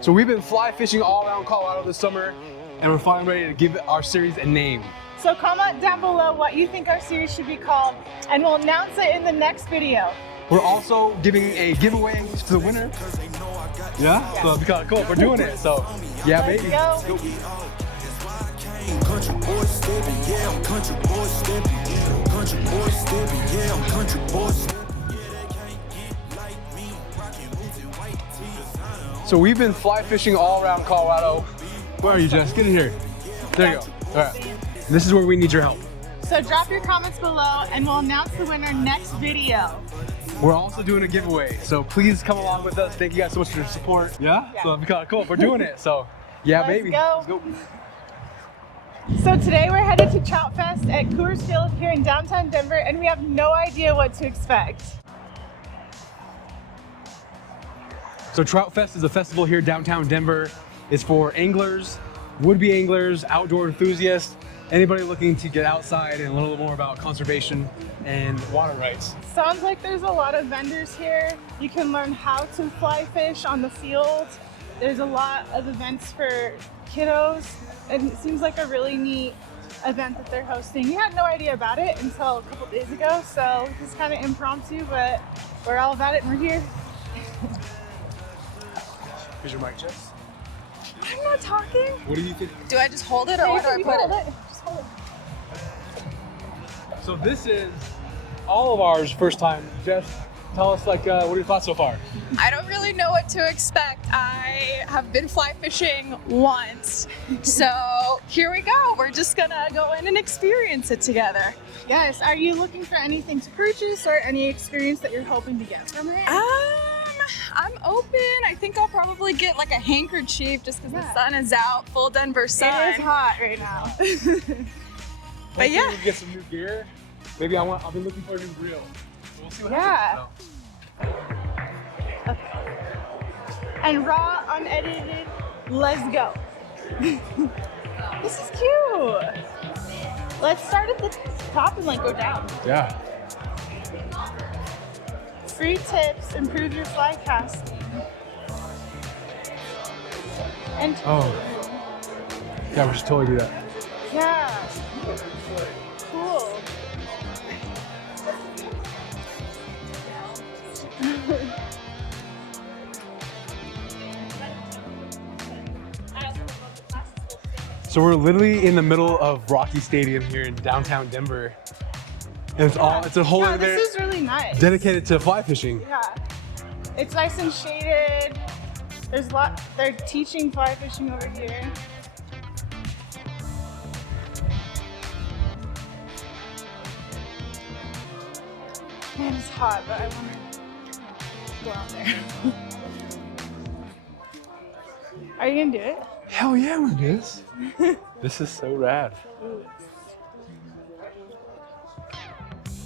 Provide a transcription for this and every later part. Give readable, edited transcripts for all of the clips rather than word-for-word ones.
So we've been fly fishing all around Colorado this summer, and we're finally ready to give our series a name. So comment down below what you think our series should be called, and we'll announce it in the next video. We're also giving a giveaway to the winner. Yeah? So it'll be kind of cool if we're doing it. So yeah, Let's baby. go. Let's go. Country boy stepping, yeah, I'm country boy stepping. Country boy stepping, yeah, I'm country boy stepping. So we've been fly fishing all around Colorado. Where are you, Jess? Get in here. There you go. All right. This is where we need your help. So drop your comments below and we'll announce the winner next video. We're also doing a giveaway, so please come along with us. Thank you guys so much for your support. Yeah? So it'll be kind of cool if we're doing it. So yeah, Let's baby. go. Let's go. So today we're headed to Trout Fest at Coors Field here in downtown Denver, and we have no idea what to expect. So Trout Fest is a festival here downtown Denver. It's for anglers, would-be anglers, outdoor enthusiasts, anybody looking to get outside and a little more about conservation and water rights. Sounds like there's a lot of vendors here. You can learn how to fly fish on the field. There's a lot of events for kiddos, and it seems like a really neat event that they're hosting. We had no idea about it until a couple days ago, so this is kind of impromptu, but we're all about it and we're here. Here's your mic, Jess. I'm not talking. What do you think? Do I just hold it or where do I You put can it? hold Just hold it. So this is all of ours first time. Jess, tell us what are your thoughts so far? I don't really know what to expect. I have been fly fishing once. So here we go. We're just gonna go in and experience it together. Yes, are you looking for anything to purchase or any experience that you're hoping to get from it? I'm open. I think I'll probably get like a handkerchief just because Yeah. the sun is out, full Denver sun. It is hot right now. But yeah. We'll get some new gear. Maybe I'll be looking for a new reel. We'll see what Yeah. happens. And raw, unedited, let's go. This is cute. Let's start at the top and go down. Yeah. Free tips, improve your fly casting. And Oh. Yeah, we should totally do that. yeah, cool. So we're literally in the middle of Rocky Stadium here in downtown Denver. And it's a whole Yeah, other this is really nice. dedicated to fly fishing. Yeah, it's nice and shaded. There's a lot. They're teaching fly fishing over here. Man, it's hot, but I want to go out there. Are you gonna do it? Hell yeah, I'm gonna do this. This is so rad.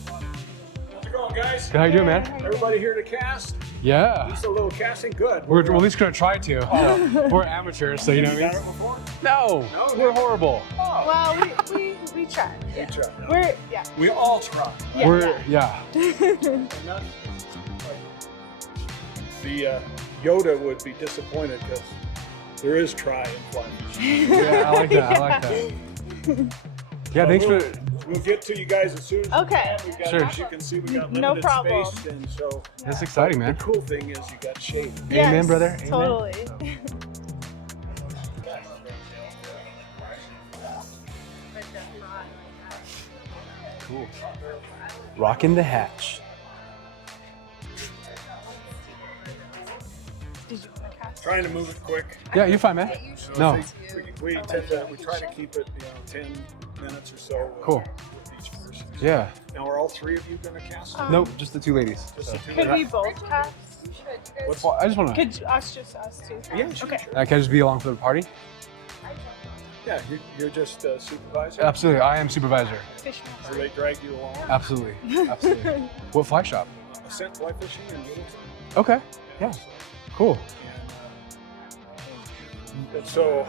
How's it going, guys? How you doing, man? Everybody here to cast? Yeah. Just a little casting? Good. We're at least gonna try to. So, we're amateurs, so you know what I Done mean? it before? No, No, we're horrible. Oh, Well, we tried. Yeah. try. We're yeah. We all try. Yeah. We're yeah. And that's, the Yoda would be disappointed because there is try in fly fishing. Yeah, I like that. I like that. Yeah, thanks for. We'll get to you guys as soon as Okay. we can. We've got, Sure. As you can see, we got No limited problem. space, and so That's exciting, the man. cool thing is you got shade. Yes, Amen, brother. Amen. Totally. Cool. Rocking the hatch. Did you want to cast? Trying to move it quick. Yeah, you're fine, man. No. We try to keep it 10 minutes or so. Cool. With each person. Yeah. Now, are all three of you going to cast? Nope, just the two ladies. Just the two? Could we both cast? What's Well, I just want to. Could just us two? Yeah, sure, Okay. sure. Can I just be along for the party? Yeah, you're just supervisor? Absolutely, I am supervisor. Fish So they dragged you along? Absolutely, absolutely. What fly shop? Ascent Fly Fishing in Middleton. Okay, yeah, So, cool. and so,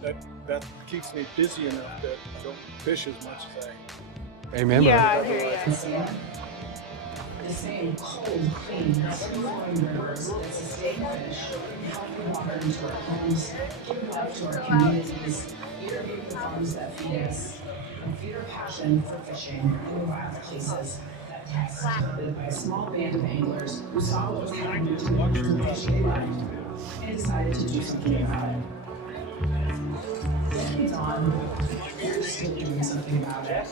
that that keeps me busy enough that I don't fish as much as I. Amen. Yeah, I brother. hear you. The same cold, clean, flowing rivers that sustain fish, bring healthy water into our homes, give life to our communities, irrigate the farms that feed us, and feed our passion for fishing in the wild places that test led by a small band of anglers who saw what was happening to the birds and fish they loved and decided to do something about it. Decades on, they're still doing something about it.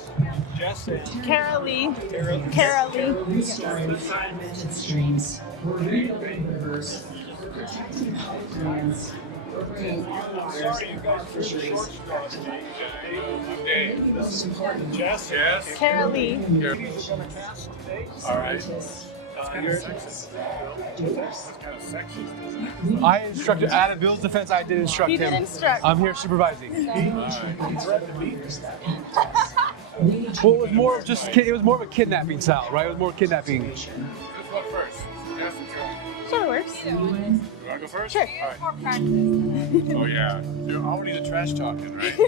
Kara Lee. Restoring fragmented streams, we're rebuilding rivers, we're protecting public lands, we're bringing our waters and our fisheries back to life. Maybe the most important Jess? Kara Lee. All right. I instructed out of Bill's defense. I did instruct He him. did instruct. I'm here supervising. Well, it was more of just it was more of a kidnapping style, right? It was more kidnapping. Who's going first? Jess or Trout? Sure works. You want to go first? Sure. All right. Oh yeah. You're already the trash talking, right?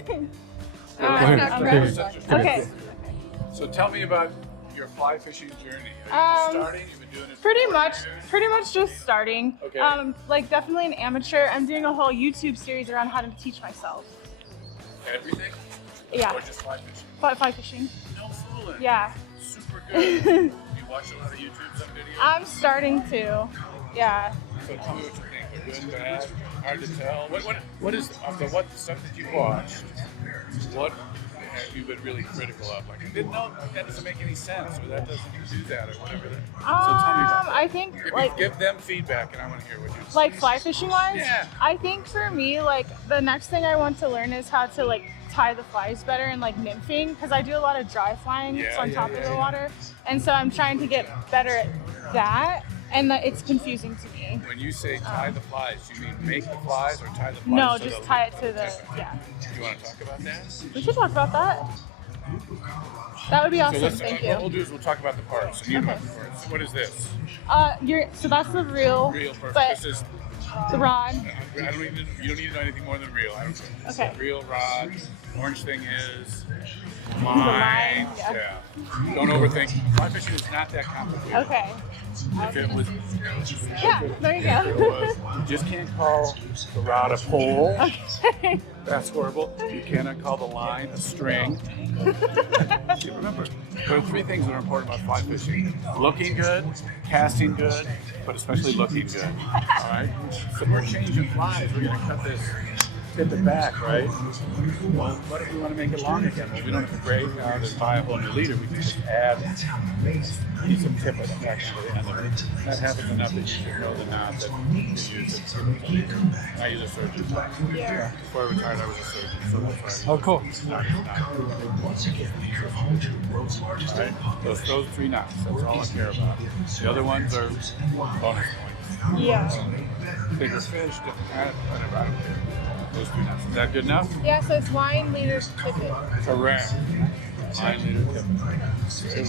Okay. So tell me about your fly fishing journey. Are you just starting? You've been doing it for Pretty much just starting. Okay. Like definitely an amateur. I'm doing a whole YouTube series around how to teach myself. everything? Yeah. Or just fly fishing? Fly fishing. No fooling. Yeah. Super good. You watch a lot of YouTube, some videos? I'm starting to. Yeah. So tell me what you think. They're good, bad, hard to tell. What is of the stuff that you watched? What have you been really critical of? Like, I didn't know that doesn't make any sense, or that doesn't do that, or whatever. So tell me about that. I think Give them feedback, and I want to hear what you say. like fly fishing wise. Yeah. I think for me, like the next thing I want to learn is how to like tie the flies better and like nymphing, because I do a lot of dry flying on top of the water, and so I'm trying to get better at that. And it's confusing to me. When you say tie the flies, you mean make the flies or tie the flies? No, so just they'll- tie it to the, yeah. Do you want to talk about that? We should talk about that. That would be awesome, So thank what we'll you. do is we'll talk about the parts. And you know about the parts. What is this? So that's the reel, Real part. but This is. the rod. You don't need to know anything more than real. I don't care. Okay. Real rod. Orange thing is line, line. yeah. Yeah. Don't overthink. Fly fishing is not that complicated. Okay. If it was, Yeah, there you if it go. was, you just can't call the rod a pole. Okay. That's horrible. You cannot call the line a string. Remember, there are three things that are important about fly fishing: looking good, casting good, but especially looking good. All right. So we're changing flies. We're going to cut this tip it back, right? Well, what if we want to make it long again? Well, we don't have to break out and buy a whole new leader. We can just add some tip at the back to the end of it. That happens enough that you should know the knot that you use it. I use a surgeon. Yeah. Before I retired, I was a surgeon, so that's why. Oh, cool. Right? Those three knots, that's all I care about. The other ones are bonus points. Yeah. Bigger fish, different kind of, whatever, I don't care. Those three knots. Is that good enough? Yeah, so it's line, leader, tippet. Correct. Line leader tip.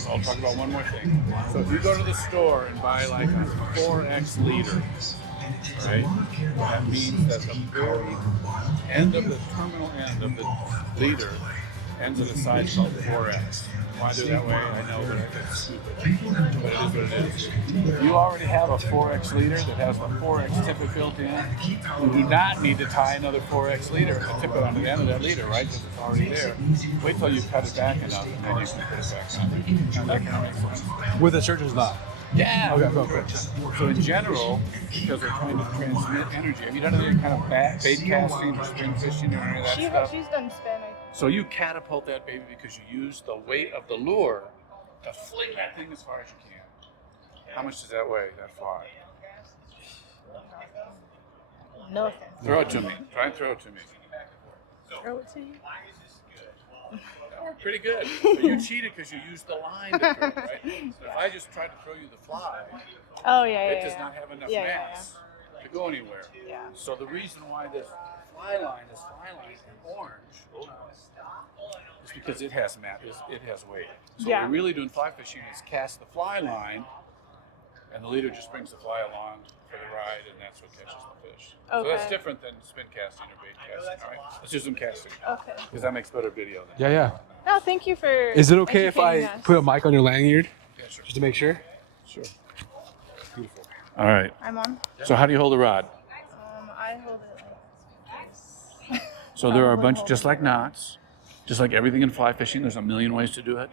I'll talk about one more thing. So if you go to the store and buy like a 4X leader, right? That means that the very end of the terminal end of the leader ends at a size called 4X. Why do it that way? I know that it's stupid, but it is what it is. If you already have a 4X leader that has the 4X tippet built in, you do not need to tie another 4X leader and tippet onto the end of that leader, right? Because it's already there. Wait till you cut it back enough and then you can put it back on. Now that kind of makes sense. With a surgeon's knot. Yeah. Okay, cool. So in general, because they're trying to transmit energy, have you done any kind of bait casting or spin fishing or any of that stuff? She's done spin. So you catapult that baby because you use the weight of the lure to fling that thing as far as you can. How much does that weigh, that fly? No. Throw it to me. Try and throw it to me. Throw it to you. Pretty good. But you cheated because you used the line to throw it, right? So if I just tried to throw you the fly, Oh yeah, it does not have enough mass to go anywhere. Yeah. So the reason why this fly line is orange is because it has mass, it has weight. So Yeah. what we're really doing fly fishing is cast the fly line, and the leader just brings the fly along for the ride, and that's what catches the fish. So that's Okay. different than spin casting or bait casting. All right, let's do some casting Okay. because that makes better video. Yeah, yeah. No, thank you for. Is it okay if I educating us. put a mic on your lanyard Yeah, sure. just to make sure? Sure. Beautiful. All right. I'm on. So how do you hold the rod? I hold it like this. So there are a bunch, just like knots, just like everything in fly fishing. There's a million ways to do it.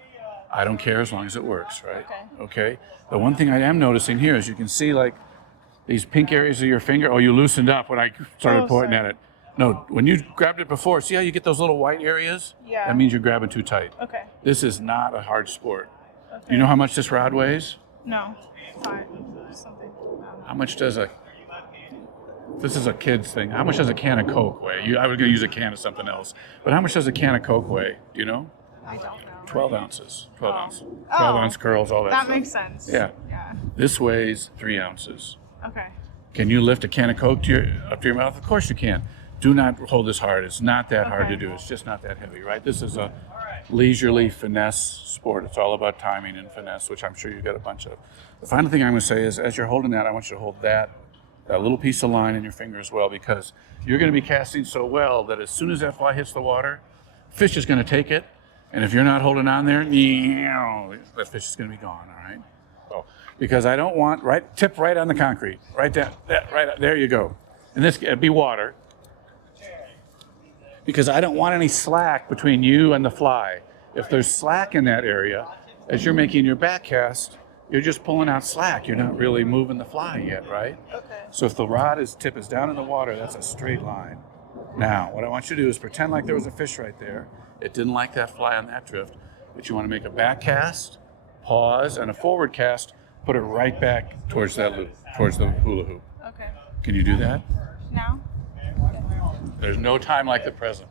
I don't care as long as it works, right? Okay. The one thing I am noticing here is you can see like these pink areas of your finger. Oh, you loosened up when I started pointing at it. No, when you grabbed it before, see how you get those little white areas? Yeah. That means you're grabbing too tight. Okay. This is not a hard sport. Do you know how much this rod weighs? No. Fine. Something. How much does this is a kid's thing. How much does a can of Coke weigh? I was going to use a can of something else. But how much does a can of Coke weigh? Do you know? I don't know. 12 ounces. 12 ounce. 12 Oh. ounce curls, all that That stuff. makes sense. Yeah. Yeah. This weighs 3 ounces. Okay. Can you lift a can of Coke up to your mouth? Of course you can. Do not hold this hard. It's not that hard to Okay. do. It's just not that heavy, right? This is a leisurely finesse sport. It's all about timing and finesse, which I'm sure you got a bunch of. The final thing I'm going to say is, as you're holding that, I want you to hold that little piece of line in your finger as well, because you're going to be casting so well that as soon as that fly hits the water, fish is going to take it, and if you're not holding on there, that fish is going to be gone. All right. So, because I don't want tip right on the concrete, right there you go, and this be water. Because I don't want any slack between you and the fly. If there's slack in that area, as you're making your back cast, you're just pulling out slack. You're not really moving the fly yet, right? Okay. So if the tip is down in the water, that's a straight line. Now, what I want you to do is pretend like there was a fish right there. It didn't like that fly on that drift, but you want to make a back cast, pause, and a forward cast, put it right back towards that loop, towards the hula hoop. Okay. Can you do that? Now? There's no time like the present.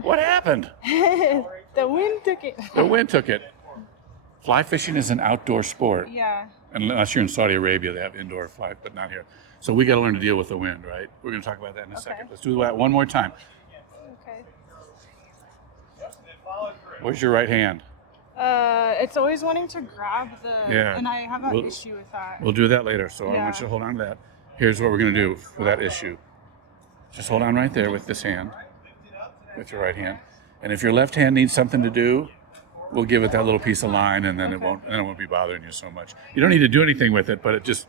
What happened? The wind took it. The wind took it. Fly fishing is an outdoor sport. Yeah. Unless you're in Saudi Arabia, they have indoor fly, but not here. So we got to learn to deal with the wind, right? We're going to talk about that in a second. Let's do that one more time. Okay. Where's your right hand? It's always wanting to grab Yeah. and I have an We'll- issue with that. We'll do that later, so I Yeah. want you to hold on to that. Here's what we're going to do for that issue. Just hold on right there with this hand, with your right hand. And if your left hand needs something to do, we'll give it that little piece of line, and then it won't be bothering you so much. You don't need to do anything with it, but it just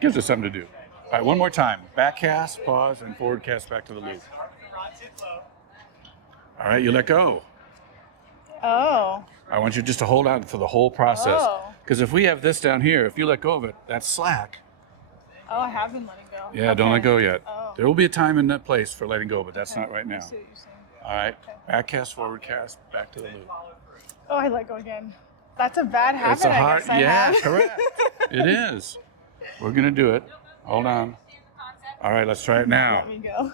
gives us something to do. All right, one more time. Back cast, pause, and forward cast back to the loop. All right, you let go. Oh. I want you just to hold on for the whole process. Oh. Because if we have this down here, if you let go of it, that's slack. Oh, I have been letting go. Yeah, don't let go yet. Oh. There will be a time and a place for letting go, but that's not right now. I see what you're saying. All right, back cast, forward cast, back to the loop. Oh, I let go again. That's a bad habit. It's a hard, I guess I yeah, have. correct. It is. We're gonna do it. Hold on. All right, let's try it now. Let me go.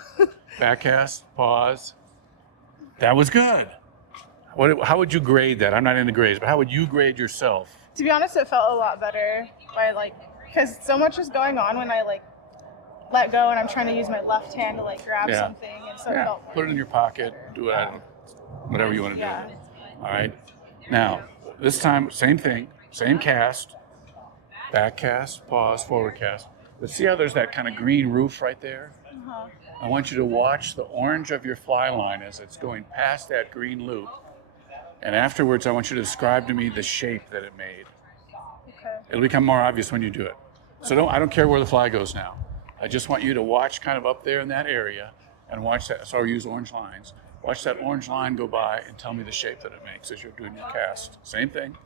Back cast, pause. That was good. How would you grade that? I'm not into grades, but how would you grade yourself? To be honest, it felt a lot better because so much is going on when I let go and I'm trying to use my left hand to grab Yeah. something, and so it Yeah, felt put it in your pocket. Do it. Whatever you want to Yeah. do. All right. Now, this time, same thing, same cast. Back cast, pause, forward cast. But see how there's that kind of green roof right there? Uh-huh. I want you to watch the orange of your fly line as it's going past that green loop. And afterwards, I want you to describe to me the shape that it made. Okay. It'll become more obvious when you do it. So I don't care where the fly goes now. I just want you to watch kind of up there in that area and watch that. So I use orange lines. Watch that orange line go by and tell me the shape that it makes as you're doing your cast. Same thing.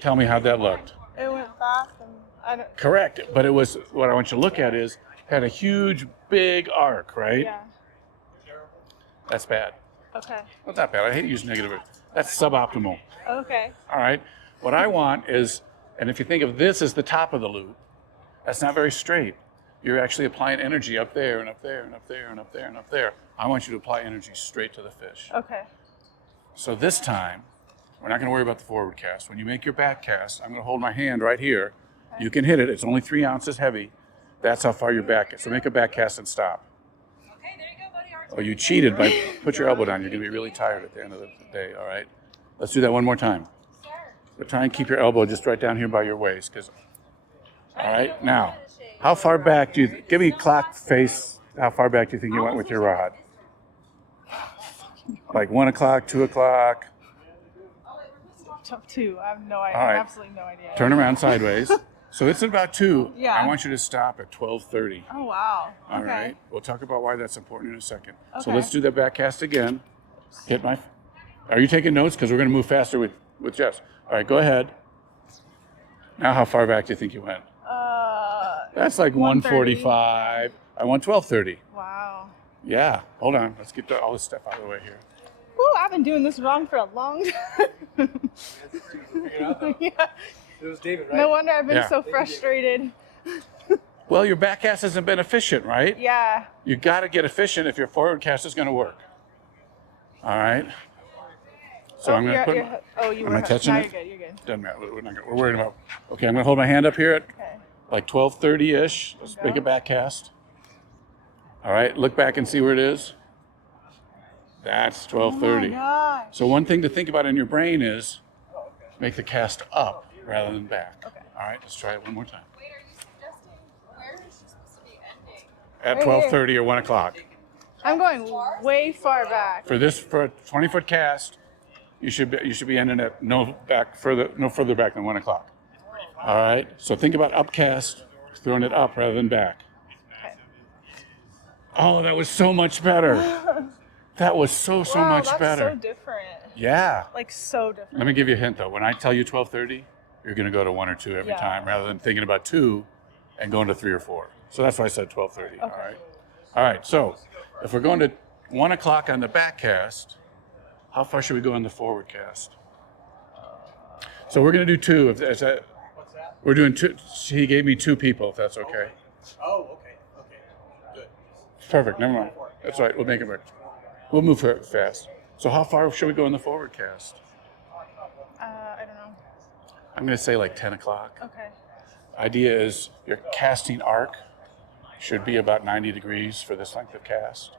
Tell me how that looked. It went back, and I don't. Correct. But it was, what I want you to look at is, had a huge, big arc, right? Yeah. That's bad. Okay. Not that bad. I hate to use negative. That's suboptimal. Okay. All right. What I want is, and if you think of this as the top of the loop, that's not very straight. You're actually applying energy up there and up there and up there and up there and up there. I want you to apply energy straight to the fish. Okay. So this time, we're not going to worry about the forward cast. When you make your back cast, I'm going to hold my hand right here. You can hit it. It's only 3 ounces heavy. That's how far your back is. So make a back cast and stop. Okay, there you go, buddy. Oh, you cheated by put your elbow down. You're going to be really tired at the end of the day, all right? Let's do that one more time. But try and keep your elbow just right down here by your waist, because All right, now, how far back do you, give me clock face, how far back do you think you went with your rod? Like 1 o'clock, 2 o'clock? Top 2. I have no idea. All right. Absolutely no idea. Turn around sideways. So it's about 2. Yeah. I want you to stop at 12:30. Oh, wow. All Okay. right. We'll talk about why that's important in a second. So Okay. let's do that back cast again. Hit my. Are you taking notes? Because we're going to move faster with Jess. All right, go ahead. Now, how far back do you think you went? That's like 1:45. I want 12:30. Wow. Yeah. Hold on. Let's get all this stuff out of the way here. Ooh, I've been doing this wrong for a long time. Yeah. It was David, right? No wonder I've been Yeah. so frustrated. Well, your back cast hasn't been efficient, right? Yeah. You got to get efficient if your forward cast is going to work. All right. So I'm going to put. You am were I touching now it? You're good. You're good. Doesn't matter. We're worried about. Okay, I'm going to hold my hand up here at Okay. like 12:30-ish. Let's make a back cast. All right, look back and see where it is. That's 12:30. Oh my gosh. So one thing to think about in your brain is make the cast up rather than back. Okay. All right, let's try it one more time. Wait, are you suggesting where is she supposed to be ending? At Right 12:30 or 1 o'clock. I'm going way far back. For a 20-foot cast, you should be ending at no further back than 1 o'clock. All right. So think about upcast, throwing it up rather than back. Okay. Oh, that was so much better. That was so Wow, much that's better. so different. Yeah. Like so different. Let me give you a hint though. When I tell you 12:30, you're going to go to 1 or 2 every Yeah. time, rather than thinking about 2 and going to 3 or 4. So that's why I said 12:30. All right. All right. So if we're going to 1 o'clock on the back cast, how far should we go on the forward cast? So we're going to do 2. We're doing 2. He gave me 2 people, if that's okay. Oh, okay. Okay. Good. Perfect. Never mind. That's all right. We'll make it work. We'll move fast. So how far should we go in the forward cast? I don't know. I'm going to say like 10 o'clock. Okay. Idea is your casting arc should be about 90 degrees for this length of cast.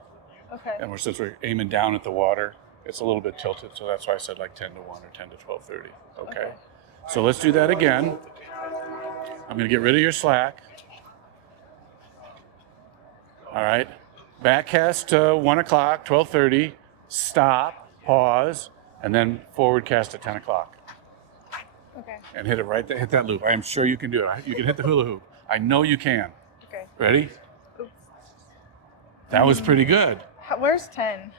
Okay. And since we're aiming down at the water, it's a little bit tilted. So that's why I said like 10 to 1 or 10 to 12:30. Okay. So let's do that again. I'm going to get rid of your slack. All right. Back cast to 1 o'clock, 12:30. Stop, pause, and then forward cast at 10 o'clock. Okay. And hit it right there. Hit that loop. I am sure you can do it. You can hit the hula hoop. I know you can. Okay. Ready? Oops. That was pretty good. Where's 10?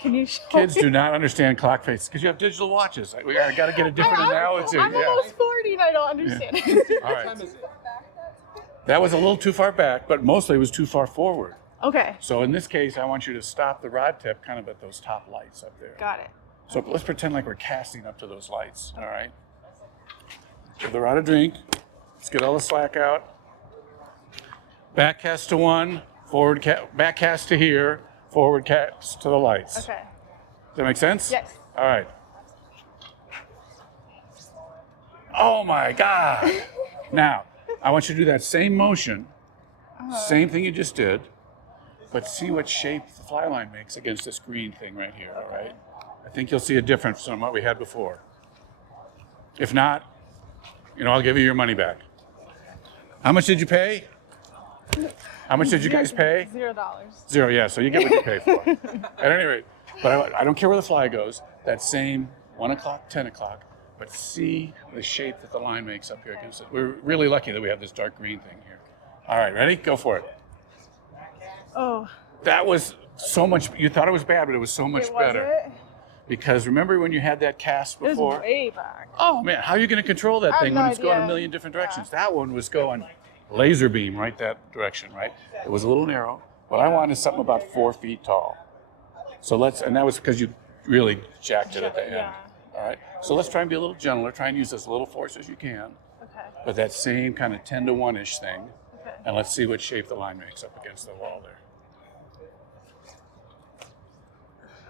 Can you show Kids me? do not understand clock faces because you have digital watches. I got to get a different analogy. I'm Yeah. almost 40 and I don't understand it. All right. That was a little too far back, but mostly it was too far forward. Okay. So in this case, I want you to stop the rod tip kind of at those top lights up there. Got it. So let's pretend like we're casting up to those lights. All right. Give the rod a drink. Let's get all the slack out. Back cast to 1, back cast to here, forward cast to the lights. Okay. Does that make sense? Yes. All right. Oh my God. Now, I want you to do that same motion, same thing you just did, but see what shape the fly line makes against this green thing right here, all right? I think you'll see a difference from what we had before. If not, I'll give you your money back. How much did you pay? How much did you guys pay? $0. 0, yeah, so you get what you pay for. At any rate, but I don't care where the fly goes, that same 1 o'clock, 10 o'clock, but see the shape that the line makes up here against it. We're really lucky that we have this dark green thing here. All right, ready? Go for it. Oh. That was so much, you thought it was bad, but it was so much It was better. it? Because remember when you had that cast It was before? way back. Oh man, how are you going to control that I have thing no when it's going a idea. million different directions? That one was going laser beam right that direction, right? It was a little narrow. What I want is something about 4 feet tall. So and that was because you really jacked it at the end. Yeah. All right. So let's try and be a little gentler. Try and use as little force as you can, Okay. but that same kind of 10 to 1-ish thing. Okay. And let's see what shape the line makes up against the wall there.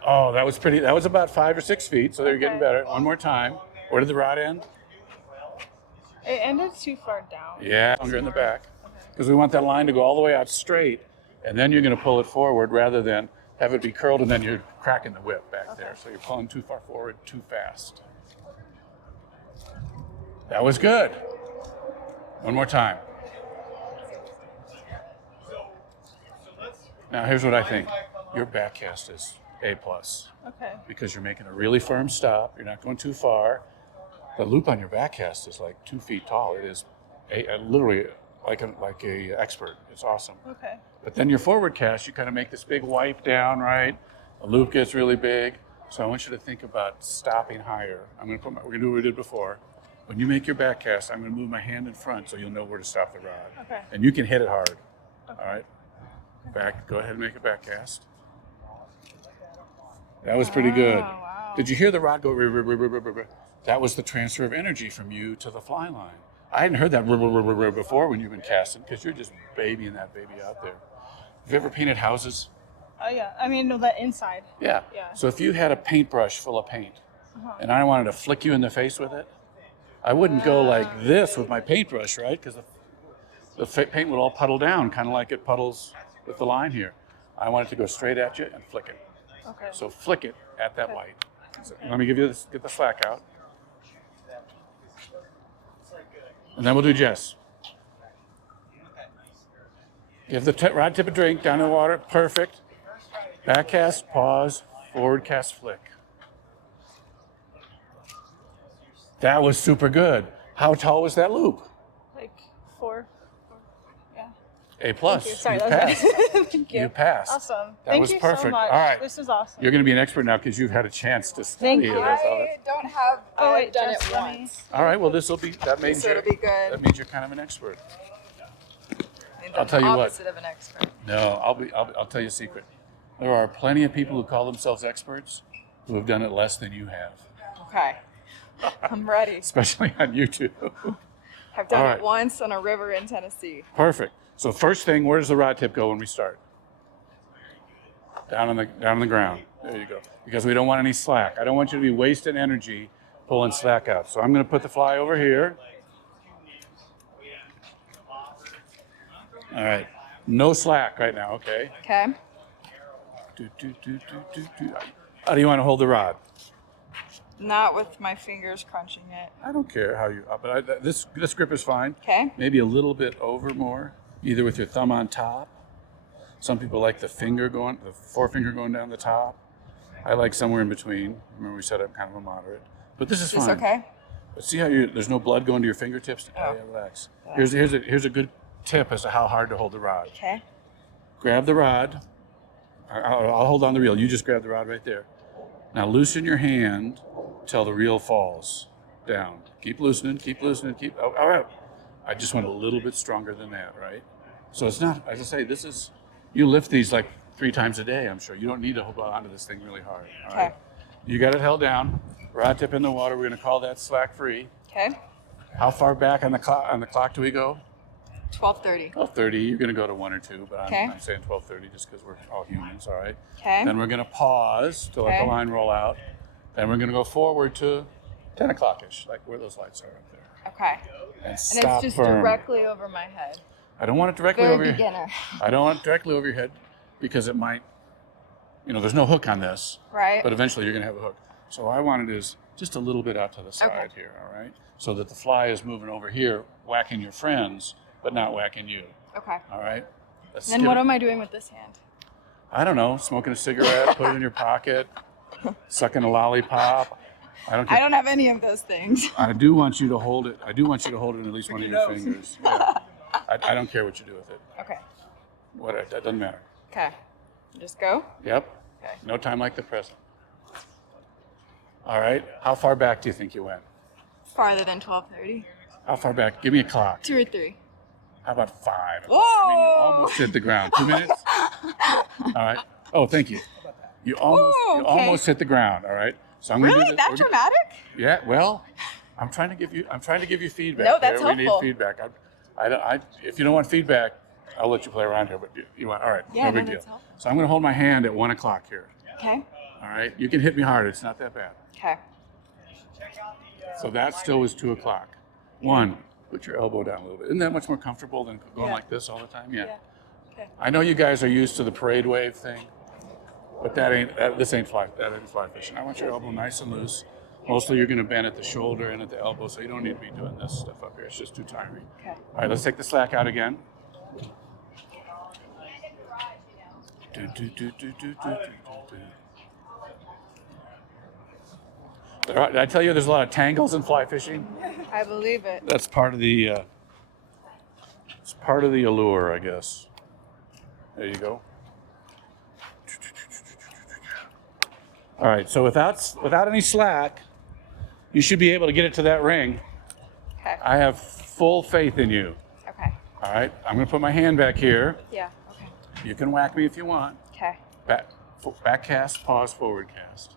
Oh, that was pretty. That was about 5 or 6 feet, so they're getting better. One more time. Where did the rod end? It ended too far down. Yeah, longer in the back. Because we want that line to go all the way out straight, and then you're going to pull it forward rather than have it be curled and then you're cracking the whip back there. So you're pulling too far forward, too fast. That was good. One more time. Now here's what I think. Your back cast is A+. Okay. Because you're making a really firm stop. You're not going too far. The loop on your back cast is like 2 feet tall. It is literally like a expert. It's awesome. Okay. But then your forward cast, you kind of make this big wipe down, right? The loop gets really big. So I want you to think about stopping higher. We're gonna do what we did before. When you make your back cast, I'm gonna move my hand in front so you'll know where to stop the rod. Okay. And you can hit it hard. Okay. All right. Go ahead and make a back cast. That was pretty good. Wow. Did you hear the rod go? That was the transfer of energy from you to the fly line. I hadn't heard that before when you've been casting because you're just babying that baby out there. Have you ever painted houses? Oh yeah. I mean, no, the inside. Yeah. Yeah. So if you had a paintbrush full of paint and I wanted to flick you in the face with it, I wouldn't go like this with my paintbrush, right? Because the paint would all puddle down, kind of like it puddles with the line here. I want it to go straight at you and flick it. Okay. So flick it at that light. So let me give you this, get the slack out. And then we'll do Jess. Give the rod tip a drink, down in the water, perfect. Back cast, pause, forward cast, flick. That was super good. How tall was that loop? Like 4. Yeah. A+. Thank you. Sorry, You that passed. was good. Thank you. You passed. Awesome. That Thank was you perfect. so much. All right. This is awesome. You're going to be an expert now because you've had a chance to study Thank you. it. That's all I don't have. Oh, wait, I've done just it let me- once. All right, well, this will be, that means So it'll be good. That means you're kind of an expert. I'm I'll the tell you what. opposite of an expert. No, I'll tell you a secret. There are plenty of people who call themselves experts who have done it less than you have, Okay. I'm ready. especially on YouTube. I've done All right. it once on a river in Tennessee. Perfect. So first thing, where does the rod tip go when we start? Down on the ground. There you go. Because we don't want any slack. I don't want you to be wasting energy pulling slack out. So I'm going to put the fly over here. All right. No slack right now, okay? Okay. How do you want to hold the rod? Not with my fingers crunching it. I don't care how you, but this grip is fine. Okay. Maybe a little bit over more, either with your thumb on top. Some people like the forefinger going down the top. I like somewhere in between. Remember we said I'm kind of a moderate, but this is Is this fine. okay? But see how there's no blood going to your fingertips? Oh. Yeah, relax. Here's a good tip as to how hard to hold the rod. Okay. Grab the rod. I'll hold on the reel. You just grab the rod right there. Now loosen your hand till the reel falls down. Keep loosening, all right. I just went a little bit stronger than that, right? So it's not, as I say, you lift these like 3 times a day, I'm sure. You don't need to hold onto this thing really hard, all right? Okay. You got it held down, rod tip in the water. We're gonna call that slack free. Okay. How far back on the clock do we go? 12:30. 12:30, you're gonna go to 1 or 2, but Okay. I'm saying 12:30 just because we're all humans, all right? Okay. Then we're gonna pause to let the Okay. line roll out. Then we're gonna go forward to 10 o'clock-ish, like where those lights are up there. Okay. And And stop it's just firm. directly over my head. I don't want it directly Very over your beginner. I don't want it directly over your head because it might, there's no hook on this, Right? but eventually you're gonna have a hook. So I want it is just a little bit out to the side Okay. here, all right? So that the fly is moving over here, whacking your friends, but not whacking you, Okay. all right? Let's Then get what it- am I doing with this hand? I don't know, smoking a cigarette, put it in your pocket, sucking a lollipop. I don't I care. don't have any of those things. I do want you to hold it. I do want you to hold it in at least one of your fingers. Yeah. I don't care what you do with it. Okay. That doesn't matter. Okay. Just go. Yep. Okay. No time like the present. All right. How far back do you think you went? Farther than 12:30. How far back? Give me a clock. 2 or 3. How about 5? Whoa! I mean, you almost hit the ground. 2 minutes? All right. Oh, thank you. You almost, Ooh, you okay. almost hit the ground. All right. So I'm gonna do Really? this. That We're dramatic? Yeah. Well, I'm trying to give you feedback. No, that's here. We need helpful. feedback. If you don't want feedback, I'll let you play around here. But you want? All right. Yeah, no no, big deal. that's helpful. So I'm going to hold my hand at 1 o'clock here. Okay. All right. You can hit me hard. It's not that bad. Okay. So that still was 2 o'clock. 1. Put your elbow down a little bit. Isn't that much more comfortable than going Yeah. like this all the time? Yeah. Okay. I know you guys are used to the parade wave thing, but this ain't fly fishing. I want your elbow nice and loose. Mostly you're going to bend at the shoulder and at the elbow, so you don't need to be doing this stuff up here. It's just too tiring. Okay. All right, let's take the slack out again. Did I tell you there's a lot of tangles in fly fishing? I believe it. That's part of the it's part of the allure, I guess. There you go. All right, so without any slack, you should be able to get it to that ring. Okay. I have full faith in you. Okay. All right, I'm going to put my hand back here. Yeah. Okay. You can whack me if you want. Okay. Back cast, pause, forward cast.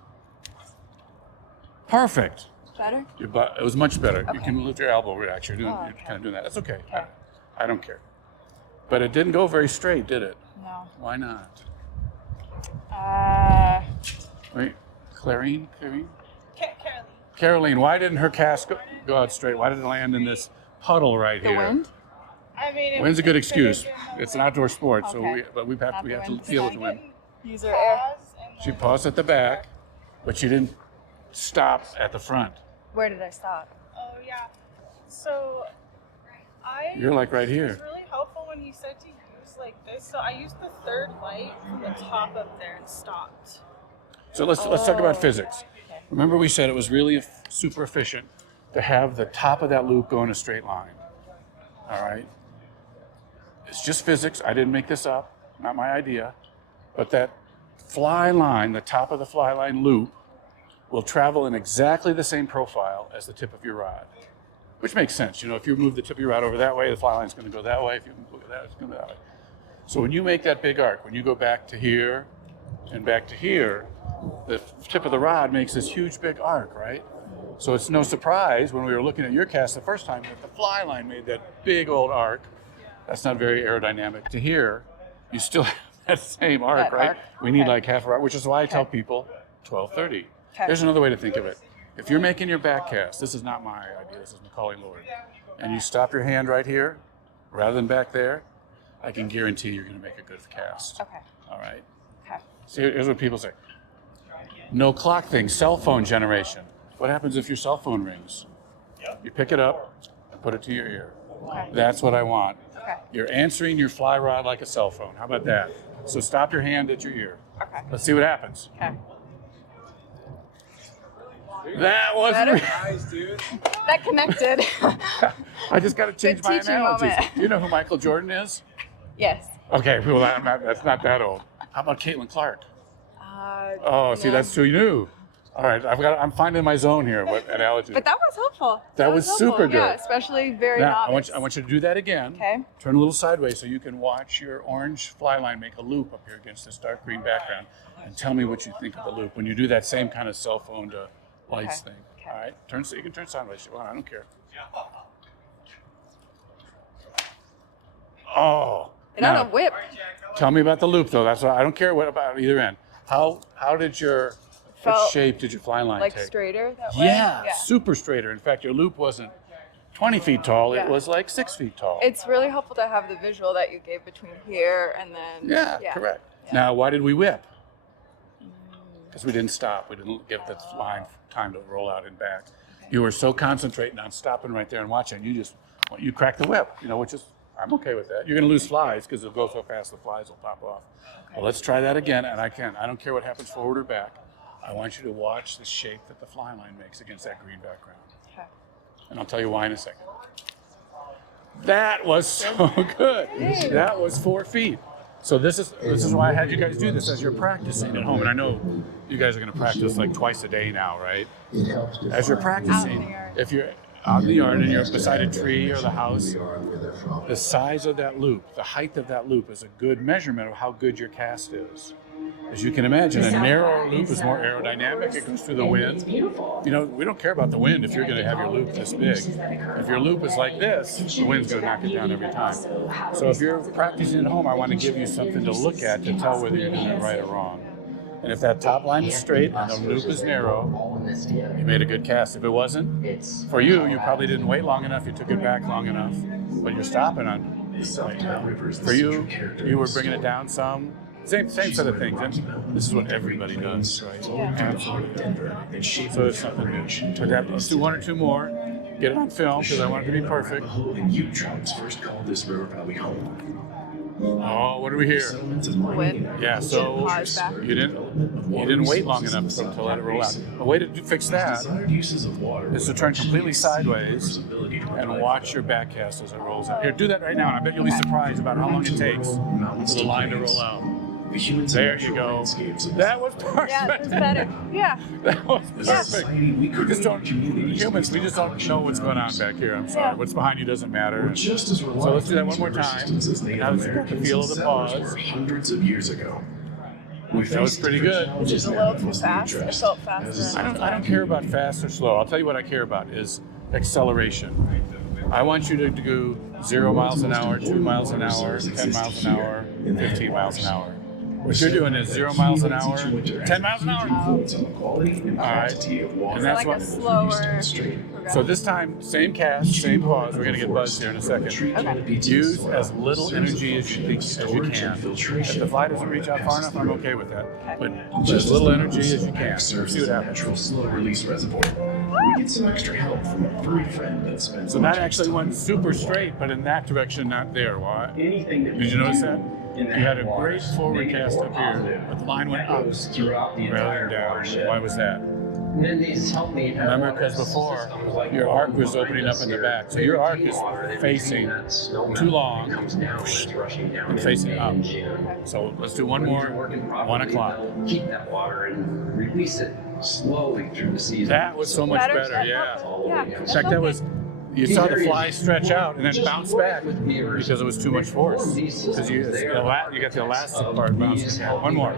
Perfect. Better? It was much better. Okay. You can lift your elbow relax. You're Oh, kind of doing that. That's okay. Okay. I don't care. But it didn't go very straight, did it? No. Why not? Wait, Clarine? Caroline, why didn't her cast go out straight? Why did it land in this puddle right The here? wind? I mean, Wind's a good excuse. It's an outdoor sport, so Okay. we have Not to the deal wind. with the wind. Use her air. She paused at the back, but she didn't stop at the front. Where did I stop? Oh yeah. So You're like right It here. was really helpful when you said to use like this. So I used the third light from the top up there and stopped. So let's talk about Oh. physics. Remember we said it was really super efficient to have the top of that loop go in a straight line. All right? It's just physics. I didn't make this up. Not my idea. But that fly line, the top of the fly line loop, will travel in exactly the same profile as the tip of your rod. Which makes sense. You know, if you move the tip of your rod over that way, the fly line's going to go that way. If you move it that way, it's going to go that way. So when you make that big arc, when you go back to here and back to here, the tip of the rod makes this huge big arc, right? So it's no surprise when we were looking at your cast the first time that the fly line made that big old arc. That's not very aerodynamic. To here, you still have that same arc, That right? arc. We need Okay. like half a arc, which is why I tell Okay. people 12:30. Okay. Here's another way to think of it. If you're making your back cast, this is not my idea, this is Macaulay Lord, and you stop your hand right here rather than back there, I can guarantee you're going to make a good cast. Okay. All right? Okay. So here's what people say. No clock thing, cell phone generation. What happens if your cell phone rings? You pick it up and put it to your ear. Okay. That's what I want. Okay. You're answering your fly rod like a cell phone. How about that? So stop your hand at your ear. Okay. Let's see what happens. Okay. That was Better? Nice, dude. That connected. I just got to change Good my teaching analogies. moment. Do you know who Michael Jordan is? Yes. Okay, well, that's not that old. How about Caitlin Clark? Oh, see, yeah. that's too new. All right, I'm finding my zone here. What analogy? But that was helpful. That was helpful. super good. Yeah, especially very Now, novice. I want you to do that again. Okay. Turn a little sideways so you can watch your orange fly line make a loop up here against this dark green background, and tell me what you think of the loop when you do that same kind of cell phone to lights Okay. thing. Okay. All right, turn so you can turn sideways. Well, I don't care. Oh. And on now, a whip. tell me about the loop though. That's what I don't care what about either end. How did what Felt shape did your fly line Like take? straighter that way? Yeah, super straighter. In fact, your loop wasn't 20 feet tall. Yeah. It was like 6 feet tall. It's really helpful to have the visual that you gave between here and then. Yeah, correct. Yeah. Now, why did we whip? Because we didn't stop. We didn't give the line time to roll out and back. You were so concentrating on stopping right there and watching. You cracked the whip, which is, I'm okay with that. You're going to lose flies because it'll go so fast the flies will pop off. Well, let's try that again, and I don't care what happens forward or back. I want you to watch the shape that the fly line makes against that green background. Okay. And I'll tell you why in a second. That was so good. That was 4 feet. So this is why I had you guys do this as you're practicing at home. And I know you guys are going to practice like twice a day now, right? As you're practicing, if you're out in the yard and you're beside a tree or the house, the size of that loop, the height of that loop is a good measurement of how good your cast is. As you can imagine, a narrow loop is more aerodynamic. It goes through the wind. We don't care about the wind if you're going to have your loop this big. If your loop is like this, the wind's going to knock it down every time. So if you're practicing at home, I want to give you something to look at to tell whether you're doing it right or wrong. And if that top line is straight and the loop is narrow, you made a good cast. If it wasn't, for you probably didn't wait long enough. You took it back long enough, but you're stopping on. For you were bringing it down some. Same set of things. And this is what everybody does, right? Absolutely. So it's something new. Let's do one or two more. Get it on film because I want it to be perfect. And you Trouts first called this river valley home. Oh, what do we hear? Wind. Yeah, so Pause back. you didn't wait long enough to let it roll out. A way to fix that Uses of water is to turn completely sideways and watch your back cast as it rolls out. Here, do that right now, and I bet you'll be surprised about how long it takes for the line to roll out. There you go. That was perfect. Yeah, it was better. Yeah. That was perfect. We just don't, humans, we just don't know what's going on back here. I'm sorry. Yeah. What's behind you doesn't matter. So just as let's do that one more time. Now let's get the feel of the pause. Hundreds of years ago. That was pretty good. Just a little too fast. It felt faster. I don't care about fast or slow. I'll tell you what I care about is acceleration. I want you to do 0 miles an hour, 2 miles an hour, 10 miles an hour, 15 miles an hour. What you're doing is 0 miles an hour, 10 miles an hour. All right. And that's like a slower. So this time, same cast, same pause. We're going to get buzzed here in a second. Okay. Use as little energy as you can. If the fly doesn't reach out far enough, I'm okay with that. But as little energy as you can. See what happens. Slow release reservoir. We get some extra help from a furry friend that spends. So that actually went super straight, but in that direction, not there. Why? Anything that Did you notice that? You had a great forward cast up here, but the line went up throughout the rather entire than down. watershed. Why was that? And then these help me. Remember, because before, your arc was opening up in the back. So your arc is facing too long and facing up. So let's do one more, 1 o'clock. Keep that water and release it slowly through the season. That was so much better, yeah. Yeah. In fact, that was, you saw the fly stretch out and then bounce back because it was too much force. Because you got the elastic part bouncing back. One more.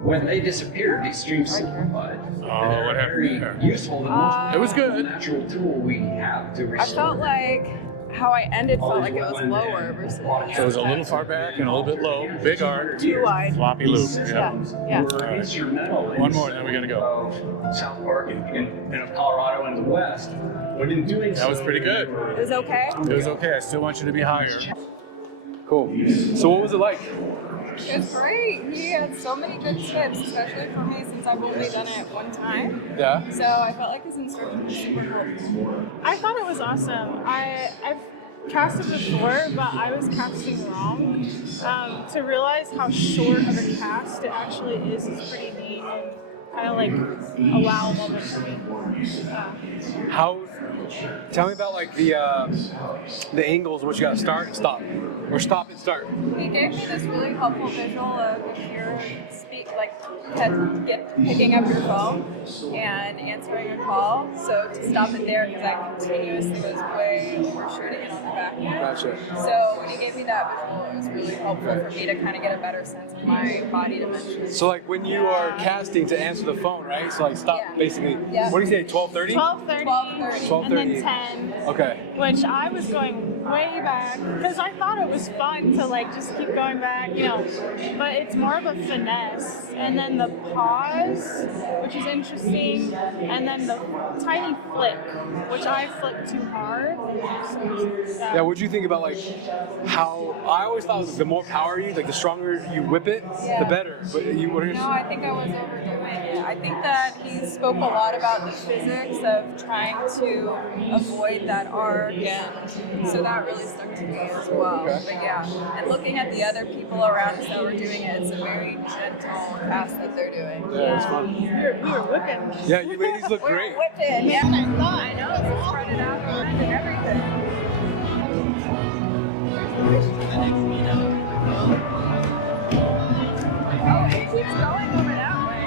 When they disappeared, these streams simplified. Oh, what happened there? Useful and most It was good. natural tool we have to I restore. felt like how I ended felt like it was lower versus. So it was a little far back and a little bit low. Big arc, Too wide. floppy loop. Yeah. Yeah. We're instrumental in One more, then we gotta go. South Park and of Colorado and the West. But in doing That was pretty good. It was okay. It was okay. I still want you to be higher. Cool. So what was it like? It was great. He had so many good tips, especially for me since I've only done it one time. Yeah. So I felt like his instruction was super helpful. I thought it was awesome. I've casted before, but I was casting wrong. To realize how short of a cast it actually is pretty neat and kind of like a wow moment for me. How? Tell me about like the angles. What you got to start and stop, or stop and start. He gave me this really helpful visual of if you're picking up your phone and answering a call. So to stop it there because I continuously was way overshooting it on the back end. Gotcha. So when he gave me that visual, it was really helpful for me to kind of get a better sense of my body dimensions. So like when you are casting to answer the phone, right? So like stop Yeah. basically. Yeah. What do you say? 12:30. 12:30, and then 12:30. 10. Okay. Which I was going way back because I thought it was fun to like just keep going back, but it's more of a finesse. And then the pause, which is interesting, and then the tiny flick, which I flicked too hard. Yeah. What do you think about like how I always thought the more power you, like the stronger you whip it, the better. But what are your No, I think I was overdoing it. I think that he spoke a lot about the physics of trying to avoid that arc, and so that really stuck to me as well. Okay. But yeah, and looking at the other people around us that were doing it, it's a very gentle cast that they're doing. Yeah, it's fun. We were whipping. Yeah, you ladies look We're great. whipping, yeah. I know, it's spread it out around and everything. Oh, it keeps going over that way.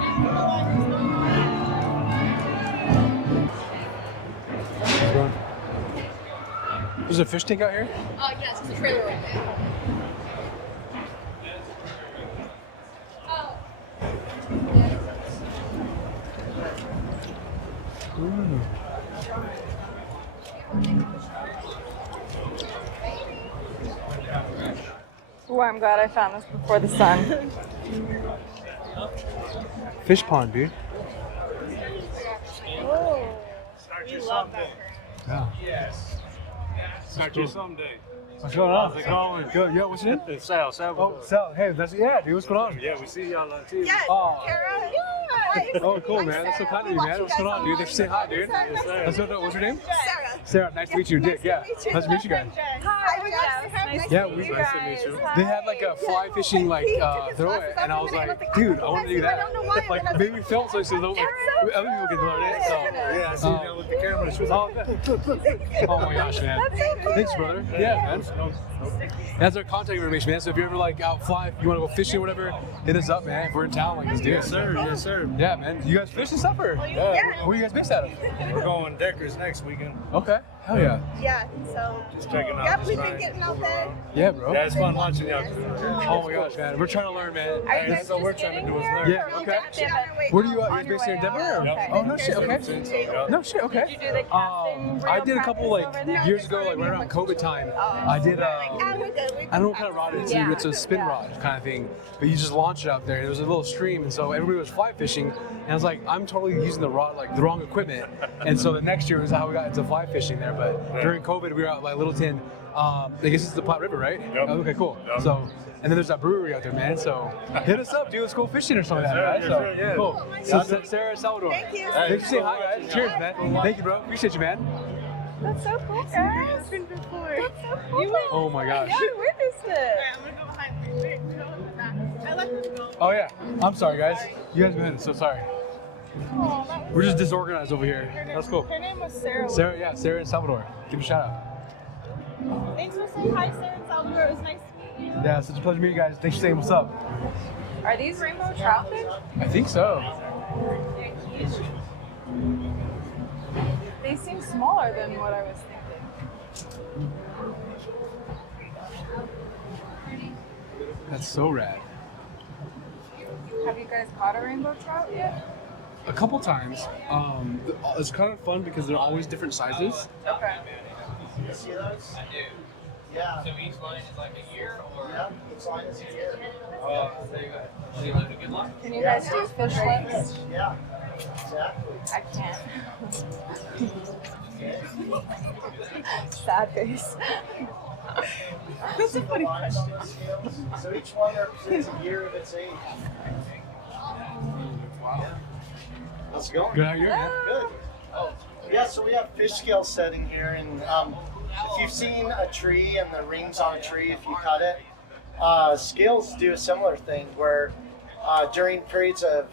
There's a fish tank out here. Yes, it's a trailer right there. Oh, I'm glad I found this before the sun. Fish pond, dude. Oh, we love that. Yeah. Start you someday. What's going on? How's it going? Good. Yo, what's your name? It's Sal. Oh, Sal. Hey, that's dude. What's going on? Yeah, we see y'all on TV. Yes, Oh. Kara. Yeah. Oh, cool, man. That's so kind of you, man. What's going on, dude? Thanks for saying hi, dude. That's what, what's your name? Sarah. Sarah. Nice to meet you, Dick. Yeah. Nice to meet you guys. Hi. Yeah, we. Nice to meet you. They had like a fly fishing throw it, and I was like, dude, I want to do that. Like maybe film so other people can learn it. So Yeah, I see you down with the camera. oh my gosh, man. Thanks, brother. Yeah, man. That's our contact information, man. So if you're ever like out fly, if you want to go fishing or whatever, hit us up, man. If we're in town, like, let's do it. Yes, sir. Yes, sir. Yeah, man. You guys fish and stuff, or? Yeah. Where are you guys based out of? We're going Deckers next weekend. Okay. Hell yeah. Yeah, so. Just checking out. Yep, this we've been ride. getting out there. Yeah, bro. Yeah, it's fun watching y'all. Oh my gosh, man. We're trying to learn, man. That's what we're trying to do is learn. Yeah, okay. Where do you at? You're based here in Denver? Or? Oh, no shit, okay. No shit, okay. Did you do the casting? I did a couple like years ago, like right around COVID time. I did I don't know what kind of rod it is. It's a spin rod kind of thing, but you just launch it out there. It was a little stream, and so everybody was fly fishing, and I was like, I'm totally using the rod, like the wrong equipment. And so the next year was how we got into fly fishing there. But during COVID, we were out like Littleton. I guess it's the Platte River, right? Yep. Okay, cool. Yep. So, and then there's that brewery out there, man. So hit us up, dude. Let's go fishing or something like that, right? Yes, So sir, yeah. cool. So Sarah Salvador. Thank you. Thanks for saying hi, guys. Cheers, man. Thank you, bro. Appreciate you, man. That's so cool, guys. It's been before. That's so cool. Oh my gosh. You witnessed it. I'm gonna go behind me. Wait, go in the back. I let them go. Oh yeah. I'm sorry, guys. You guys been so sorry. Oh, that was We're just disorganized over here. That's cool. Her name was Sarah. Sarah, yeah, Sarah and Salvador. Give a shout out. Thanks for saying hi, Sarah and Salvador. It was nice to meet you. Yeah, such a pleasure to meet you guys. Thanks for saying what's up. Are these rainbow trout fish? I think so. They seem smaller than what I was thinking. That's so rad. Have you guys caught a rainbow trout yet? A couple times. It's kind of fun because they're always different sizes. Okay. You see those? I do. Yeah. So each line is like a year, or? Yeah, each line is a year. There you go. So you live a good life? Can you guys do fish flips? Yeah, exactly. I can't. Sad face. That's a funny question. So each one represents a year of its age. Wow. How's it going? Good, how you doing, man? Good. Yeah, so we have fish scale setting here, and if you've seen a tree and the rings on a tree, if you cut it, scales do a similar thing where during periods of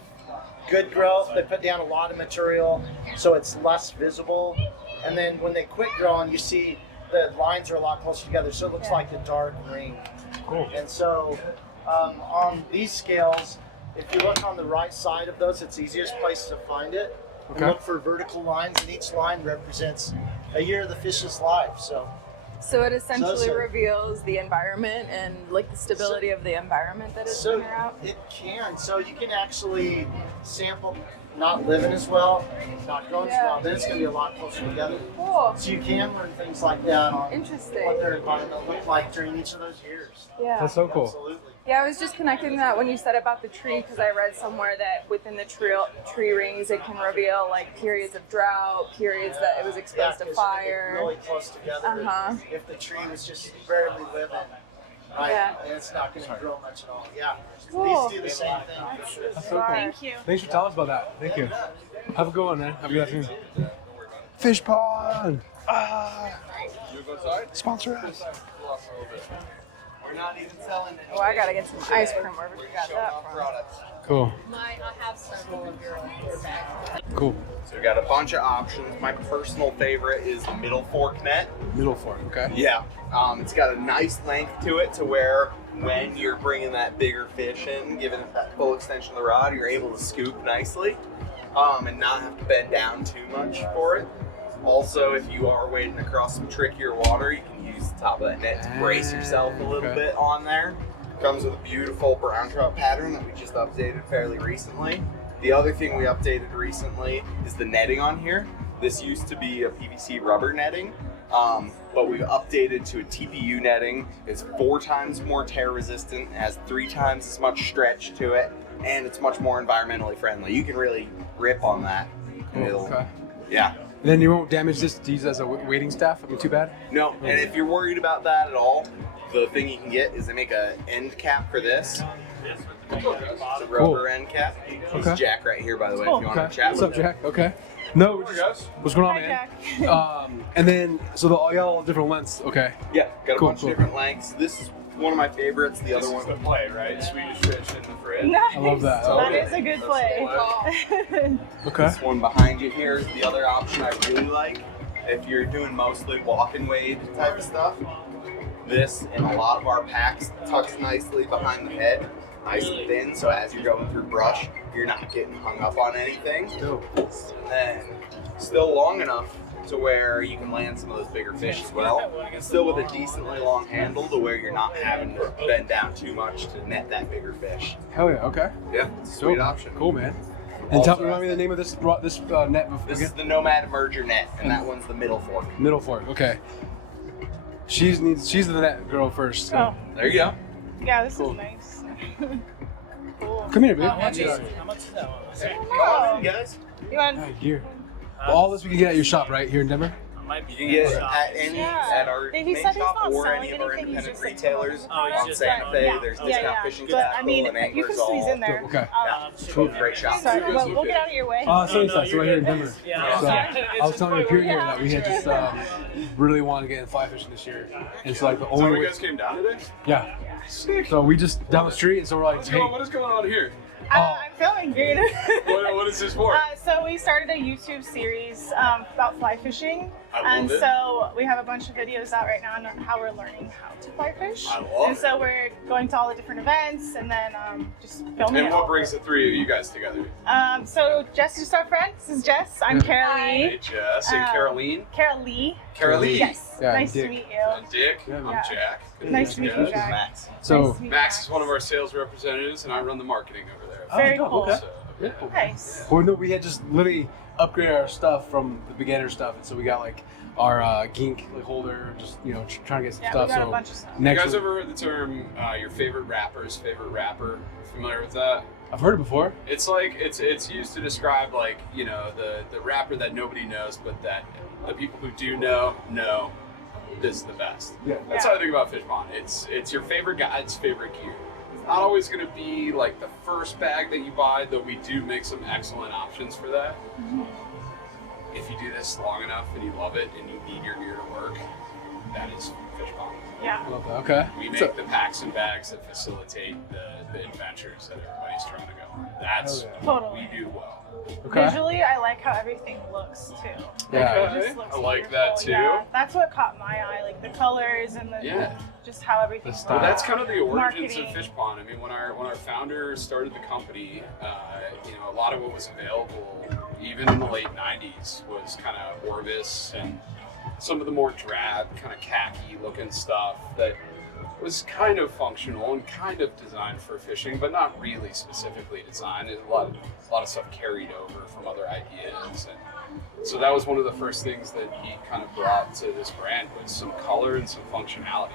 good growth, they put down a lot of material so it's less visible, and then when they quit growing, you see the lines are a lot closer together, so it looks like a dark ring. Cool. And so on these scales, if you look on the right side of those, it's the easiest place to find it. Okay. And look for vertical lines, and each line represents a year of the fish's life. So it essentially So- reveals the environment and like the stability of the environment that is in or out. it can. So you can actually sample not living as well, not growing as well. Then it's going to be a lot closer together. Cool. So you can learn things like that on Interesting. what their environment looked like during each of those years. Yeah. That's so cool. Absolutely. Yeah, I was just connecting that when you said about the tree because I read somewhere that within the tree rings it can reveal like periods of drought, periods that it was exposed to 'cause fire. they get really close together. Uh-huh. If the tree was just barely living, right, Yeah. and it's not going to grow much at all. Yeah. Cool. These do the same thing for sure. That's so cool. Thank you. Thanks for telling us about that. Thank you. Have a good one, man. Have a good afternoon. Fish pond. Sponsor us. We're not even selling it. Oh, I gotta get some ice cream. Where we got that from? Cool. I have several of your bags. Cool. So we got a bunch of options. My personal favorite is the middle fork net. Middle fork. Okay. Yeah. It's got a nice length to it to where when you're bringing that bigger fish in, giving it that full extension of the rod, you're able to scoop nicely and not have to bend down too much for it. Also, if you are wading across some trickier water, you can use the top of that net to brace yourself a little bit on there. Comes with a beautiful brown trout pattern that we just updated fairly recently. The other thing we updated recently is the netting on here. This used to be a PVC rubber netting, but we've updated to a TPU netting. It's 4 times more tear resistant, has 3 times as much stretch to it, and it's much more environmentally friendly. You can really rip on that. Cool. Okay. Yeah. And then you won't damage this to use as a waiting staff? I mean, too bad? No, and if you're worried about that at all, the thing you can get is they make a end cap for this. It's a rubber end cap. It's Okay. Jack right here, by the way, Cool. if you want Okay. to chat What's with up, him. Jack? Okay. No, what's going on, Hi, man? Jack. And then, so all y'all different lengths. Okay. Yeah, got a Cool, bunch cool. of different lengths. This is one of my favorites. The This other is one. the play, right? Swedish fish in the fridge. Nice. I love that. That Okay. is a good play. Okay. This one behind you here is the other option I really like. If you're doing mostly walk and wade type of stuff, this in a lot of our packs tucks nicely behind the head, nice and thin, so as you're going through brush, you're not getting hung up on anything. And then still long enough to where you can land some of those bigger fish as well. Still with a decently long handle to where you're not having to bend down too much to net that bigger fish. Hell yeah. Okay. Yeah, it's a sweet Cool. option. Cool, man. And remind me the name of this net. This is the Nomad Emerger net, and that one's the middle fork. Middle fork. Okay. She's the net girl first. Oh, There you go. yeah, this Cool. is nice. Cool. Come here, babe. How much is that one? Come on in, guys. You want? Right here. All this we can get at your shop, right here in Denver. Might be You can get it at any Yeah. at our He main said he's shop not or selling any of our anything, he's independent just, like, retailers. Oh, he's On just Santa Fe, yeah. there's Yeah, Discount yeah. Fishing But I Tackle mean, and you Anglers can squeeze all. in there. Okay. Yeah, great shop. Sorry, we'll get out of your way. Same size. So right here in Denver. Yeah. So Yeah. I was telling you here that we had just really wanted to get in fly fishing this year, and so like the So only you way, guys came down today? yeah. Sick. So we just down the street, and so we're like, What's hey, going, what is going on here? I'm filming, dude. What is this for? So we started a YouTube series about fly fishing, I love and it. so we have a bunch of videos out right now on how we're learning how to fly fish. I love And it. so we're going to all the different events, and then just filming And it what all. brings the three of you guys together? So Jess is our friend. This is Jess. I'm Carol Hey, Lee. Jess and Caroline. Carol Lee. Caroline. Yes. Yeah, nice Dick. to meet you. And Dick. I'm Yeah. Jack. Good Nice to meet you, guys. Jack. Max. so Nice to meet you, Max is one of our sales representatives, and I run the marketing over there. Very dope, cool. okay. So, Yeah. Nice. Well, no, we had just literally upgraded our stuff from the beginner stuff, and so we got like our gink like, holder, just trying to get some Yeah, stuff. we got so a bunch of stuff. You next guys week- ever heard the term your favorite rapper's favorite rapper? Familiar with that? I've heard it before. It's like it's used to describe like the rapper that nobody knows, but that the people who do know this is the best. Yeah. That's how I think about fish pond. It's your favorite guide's favorite gear. It's not always going to be like the first bag that you buy, though we do make some excellent options for that. If you do this long enough and you love it and you need your gear to work, that is fish pond. Yeah. I love that. Okay. We make So- the packs and bags that facilitate the adventures that everybody's trying to go on. That's Hell what Totally. we do well. Okay. Visually, I like how everything looks too. Yeah. It Okay. just looks I like that beautiful, too. Yeah. That's what caught my eye, like the colors and the Yeah. just how everything. The looks. style. Well, that's kind of the origins Marketing. of Fish Pond. I mean, when our founder started the company, a lot of what was available, even in the late '90s, was kind of Orvis and some of the more drab, kind of khaki-looking stuff that was kind of functional and kind of designed for fishing, but not really specifically designed. And a lot of stuff carried over from other ideas, and so that was one of the first things that he kind of brought to this brand was some color and some functionality.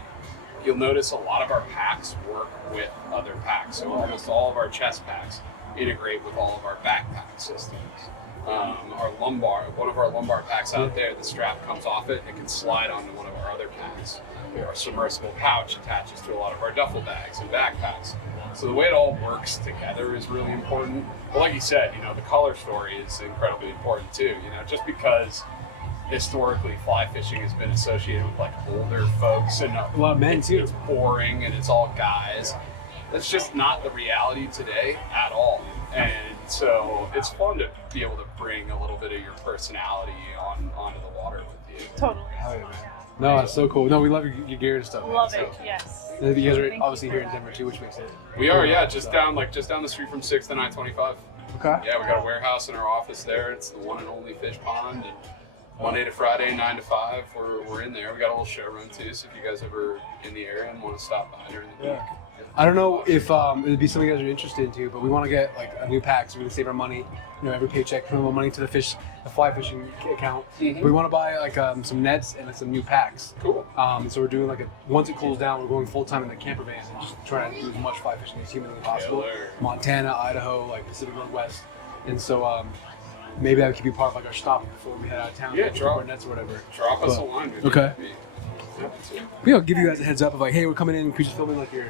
You'll notice a lot of our packs work with other packs, so almost all of our chest packs integrate with all of our backpack systems. One of our lumbar packs out there, the strap comes off it and it can slide onto one of our other packs. Our submersible pouch attaches to a lot of our duffel bags and backpacks. So the way it all works together is really important. But like you said, the color story is incredibly important too. Just because historically fly fishing has been associated with like older folks and A lot of men too. it's boring and it's all guys. That's just not the reality today at all. And so it's fun to be able to bring a little bit of your personality onto the water with you. Totally. Hell yeah, man. No, that's so cool. No, we love your gear and stuff. man. Love So- it. Yes. And you guys are Thank obviously you here for in that. Denver too, which makes it. We are, yeah, cool. just down the street from 6th and I-25. Okay. Yeah, we got a warehouse in our office there. It's the one and only Fish Pond, and Monday to Friday, 9 to 5, we're in there. We got a little showroom too, so if you guys ever in the area and want to stop by during the week. I don't know if it'd be something you guys are interested in too, but we want to get like a new pack so we can save our money. Every paycheck, put a little money to the fly fishing account. Mhm. We want to buy like some nets and like, some new packs. Cool. So we're doing once it cools down, we're going full time in the camper vans and just trying to do as much fly fishing as humanly possible. Killer. Montana, Idaho, like Pacific Northwest, and so maybe that could be part of like our stop before we head out of town. Yeah, like, drop- our nets or whatever. Drop us But- a line. Maybe. Okay. Yeah. We'll give you guys a heads up of like, hey, we're coming in. Could you just film in like your?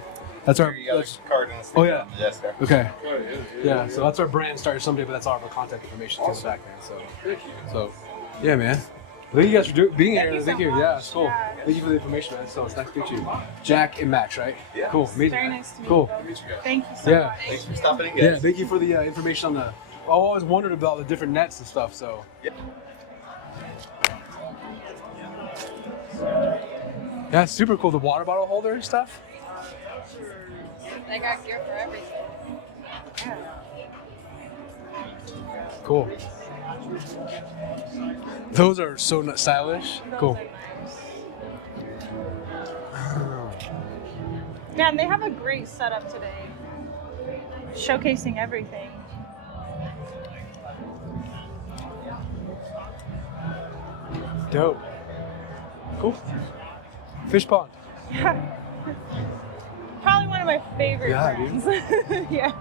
That's our. You got That's, a card in the oh yeah. Yes, sir. Okay. Oh, Yeah. So that's our brand started someday, but that's all of our contact information too back then. So. Thank you. So. Yeah, man. Thank you guys for being here. Thank you. so Yeah, much. it's cool. Yeah. Thank you for the information, man. So it's nice to meet you. Jack and Max, right? Yeah. Cool. Amazing. Very man. nice to meet Cool. you. Thank you so Yeah. much. Thanks for stopping in, guys. Yeah. Thank you for the information on the. I always wondered about the different nets and stuff. So. Yep. Yeah, it's super cool. The water bottle holder and stuff. They got gear for everything. Cool. Those are so stylish. Cool. Yeah, and they have a great setup today, showcasing everything. Dope. Cool. Fish pond. Yeah. Probably one of my favorite Yeah, brands. Yeah.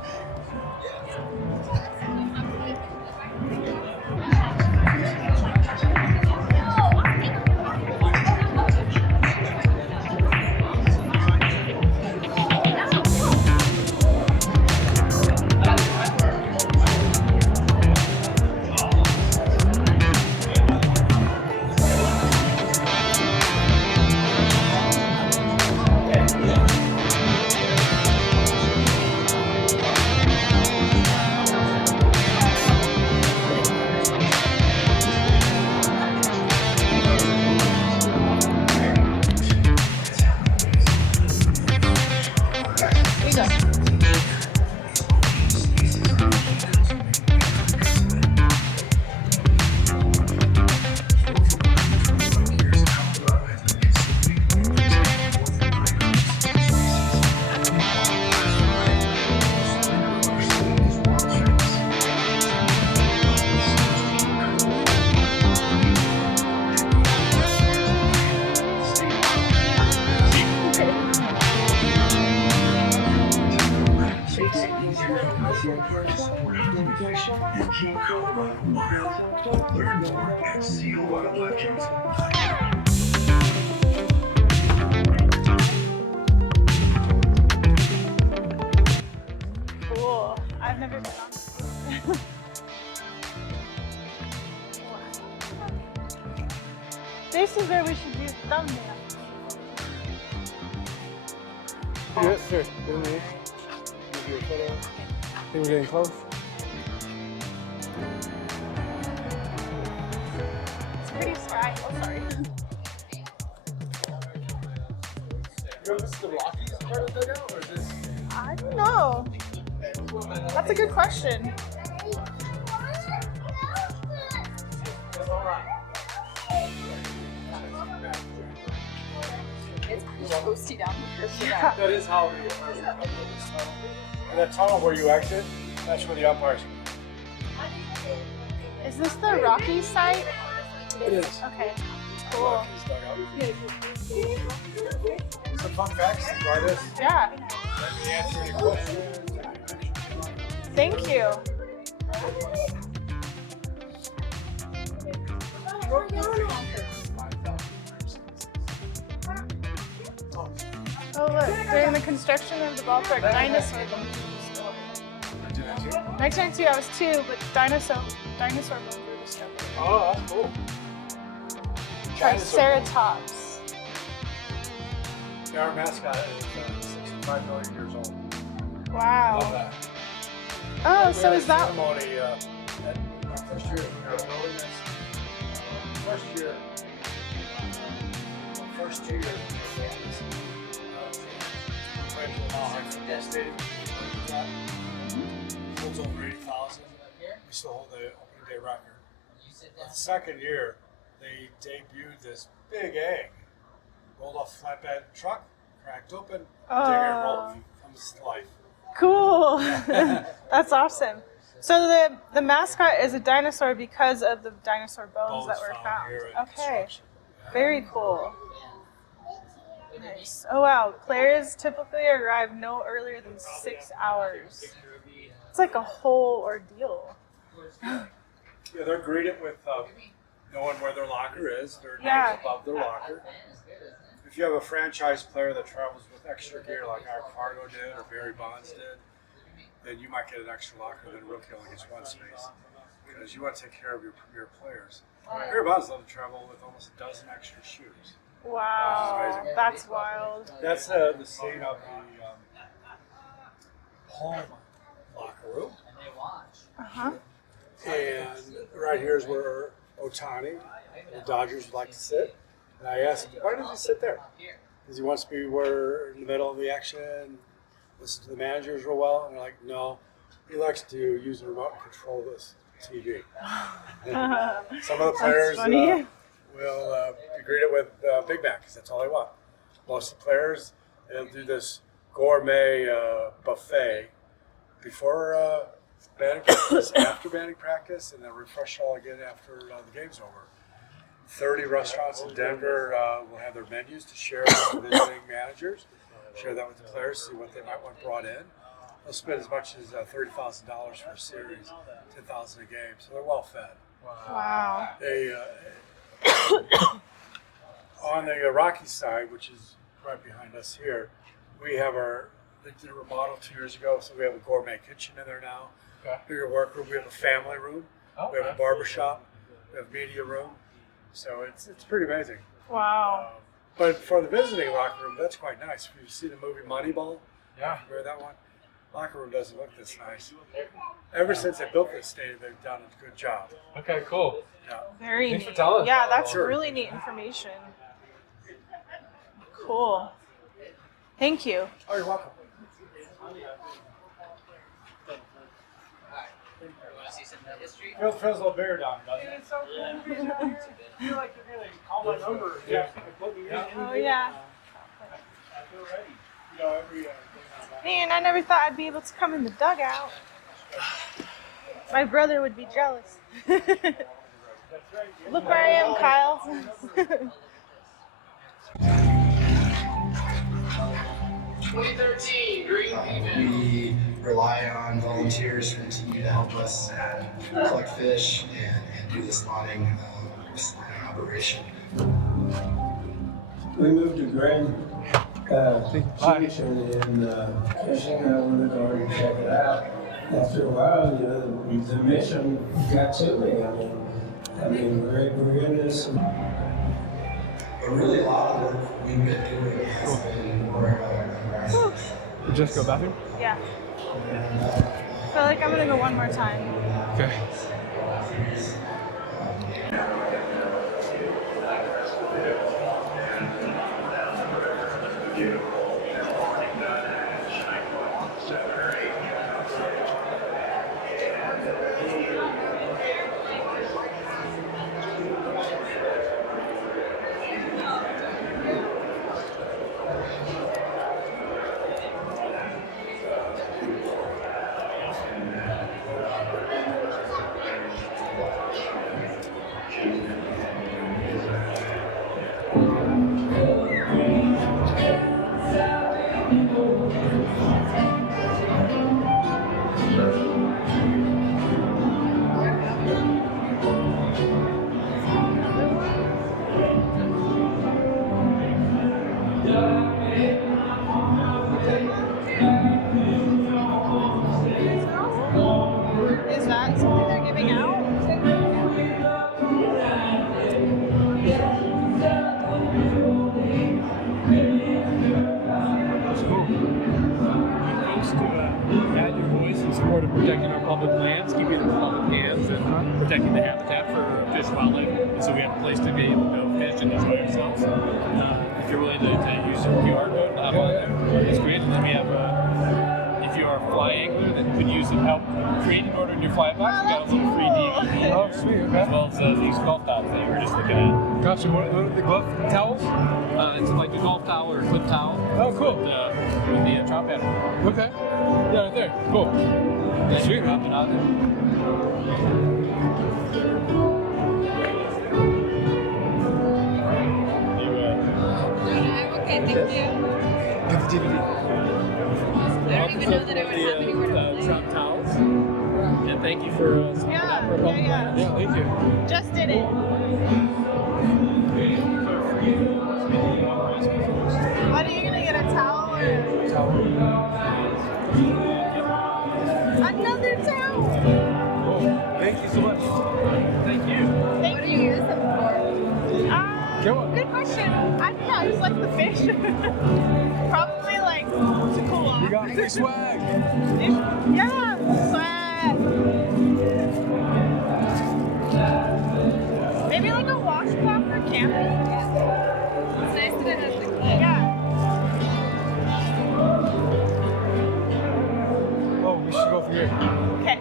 Cool. I've never been on this. This is where we should do the thumbnail. Here, here. Give me. Give you a photo. Think we're getting close. It's pretty spry. Oh, sorry. You know, this is the Rockies part of the dugout, or is this? I don't know. That's a good question. It's toasty down here. Yeah. That is how the and that tunnel where you exit, that's where the umpires. Is this the Rocky site? It is. Okay. Cool. Some fun facts. Try this. Yeah. Let me answer any questions. Thank you. Oh look, during the construction of the ballpark, dinosaur bones were discovered. 1992, I was 2, but dinosaur bones were discovered. Oh, that's cool. Triceratops. Yeah, our mascot is 65 million years old. Wow. Love that. Oh, We so had is a that? ceremony at our first year we were building this. First year. First 2 years we were building this. Right to the High Stadium. Holds over 80,000. We still hold the opening day record. But the second year, they debuted this big egg. Rolled off a flatbed truck, cracked open, digger rolled comes to life. Cool. That's awesome. So the mascot is a dinosaur because of the dinosaur bones that were found. Here at Okay. construction. Very cool. Nice. Oh wow. Players typically arrive no earlier than 6 hours. It's like a whole ordeal. Yeah, they're greeted with knowing where their locker is. Their Yeah. name's above their locker. If you have a franchise player that travels with extra gear like Fargo did or Barry Bonds did, then you might get an extra locker than a rookie only gets one space. Because you want to take care of your premier players. Barry Bonds loved to travel with almost a dozen extra shoes. Wow, that's wild. That's the scene of the home locker room. Uh-huh. And right here is where Ohtani, the Dodgers, would like to sit. And I asked him, why does he sit there? Because he wants to be where in the middle of the action, listen to the managers real well. And they're like, no, he likes to use the remote and control this TV. Some of the players will be greeted with Big Mac because that's all they want. Most of the players, they'll do this gourmet buffet before batting practice, after batting practice, and then refresh all again after the game's over. 30 restaurants in Denver will have their menus to share with the visiting managers, share that with the players, see what they might want brought in. They'll spend as much as $30,000 for a series, $10,000 a game, so they're well fed. Wow. They, on the Rockies side, which is right behind us here, we have they did a remodel 2 years ago, so we have a gourmet kitchen in there now. Okay. Bigger workroom. We have a family room. We have a barber shop. We have a media room. So it's pretty amazing. Wow. But for the visiting locker room, that's quite nice. If you see the movie Moneyball, Yeah. remember that one? Locker room doesn't look this nice. Ever since they built this stadium, they've done a good job. Okay, cool. Yeah. Very Thanks for neat. telling us Yeah, about that's all that. really neat information. Cool. Thank you. Oh, you're welcome. Feels a little bigger down here, doesn't it? It's so cool being down here. I feel like you're gonna call my number. Yeah. Put me in Oh, anything. yeah. I feel ready. You know, every Man, I never thought I'd be able to come in the dugout. My brother would be jealous. Look where I am, Kyle. 2013 Green We rely on volunteers from the team to help us collect fish and do this line operation. We moved to Grand Junction in Cushing. I wanted to go and check it out. After a while, you know, the mission got to me. I mean, we're in this. But really, a lot of the work we've been doing has been more Just go bathroom? Yeah. I feel like I'm gonna go one more time. Okay. Is that something they're giving out? That's cool. Folks to add your voice in support of protecting our public lands, keeping it in public hands, and protecting the habitat for fish, wildlife. And so we have a place to be able to go fish and enjoy ourselves. If you're willing to use your QR code to hop on there, that's great. And then we have if you're a fly angler that could use some help creating an order in your fly box, we got a little free DVD Oh, sweet, okay. as well as these golf tops that you were just looking at. Gotcha. What are the glove towels? It's like a golf towel or a clip towel. Oh, cool. With the trout pattern. Okay. Yeah, right there. Cool. Then Sweet, you drop it on there. Okay, thank you. Get the DVD. I don't even know that I would have anywhere to play. Trout towels. And thank you for Yeah. Yeah, thank you. Just did it. What are you gonna get, a towel or another towel? Thank you so much. Thank you. Thank What do you use them for? Good question. I don't know. I just like the fish. Probably like to cool off. We got free swag. Yeah, swag. Maybe like a washcloth for camping. It's nice that it has the clip. Yeah. Oh, we should go through here. Okay.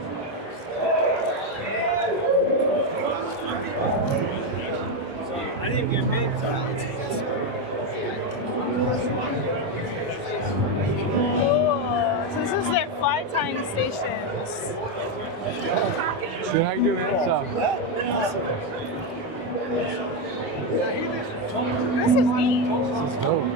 I didn't even get paid. Cool. So this is their fly tying stations. Good, how you doing, man? This is neat. This is dope.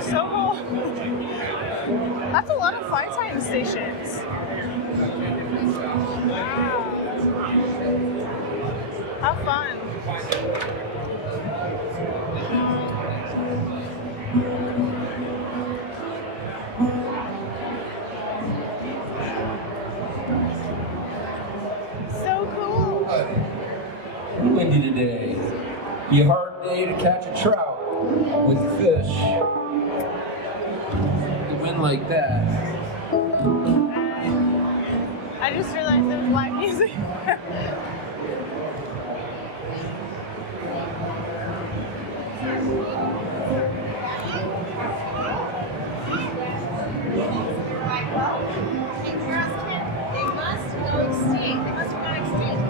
So cool. That's a lot of fly tying stations. Wow. How fun. So cool. Windy today. Be a hard day to catch a trout with the fish. The wind like that. I just realized there was live music. They must go extinct. They must have gone extinct.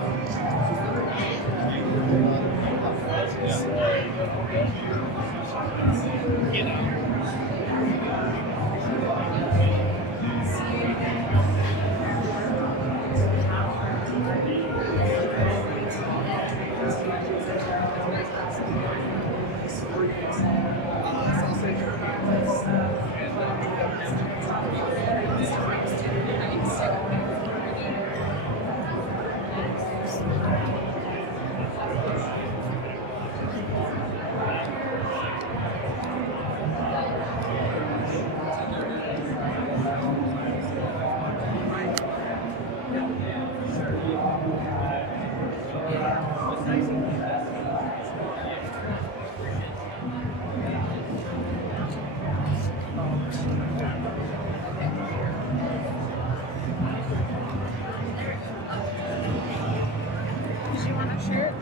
Did you want a shirt?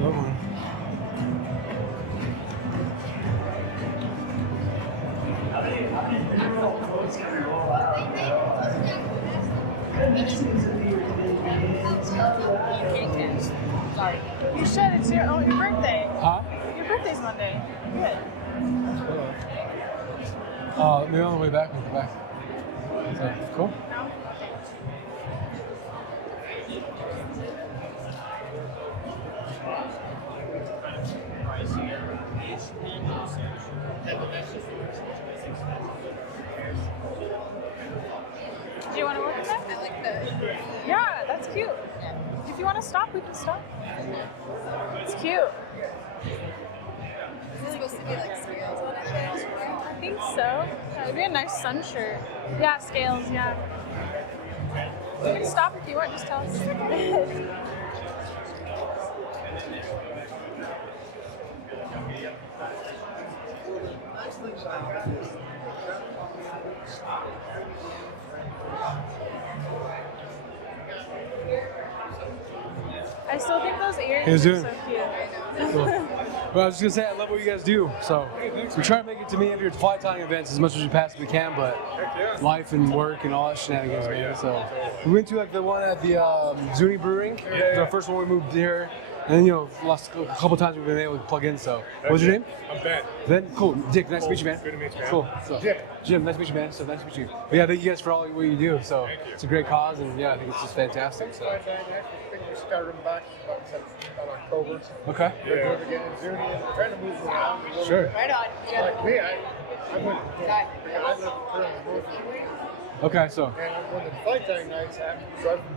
Love one. Sorry. You should. It's your birthday. Huh? Your birthday's Monday. Good. Maybe on the way back, we'll go back. So, cool. No? Do you want to look at that? I like the. Yeah, that's cute. If you want to stop, we can stop. It's cute. Is this supposed to be like scales on it? I think so. Yeah, it'd be a nice sun shirt. Yeah, scales, yeah. We can stop if you want, just tell us. I still think those earrings Hey, are Zoom. so cute. Cool. Well, I was just gonna say I love what you guys do. So we try to make it to many of your fly tying events as much as we possibly can, but life and work and all that shenanigans, man. So we went to like the one at the Zuni Brewing. It was our first one we moved here. And then, last a couple times we've been able to plug in. So, what's your name? I'm Ben. Ben, cool. Dick, nice to meet you, man. Good to meet you, man. Cool. So, Jim, nice to meet you, man. So nice to meet you. But yeah, thank you guys for all what you do. So it's a great cause, and yeah, I think it's just fantastic. So. I think we started them back about October. Okay. We're getting Zuni and trying to move around a little Sure. bit. Right on. Like me, I live in Perth. Okay, so. And when the flight time nights happen,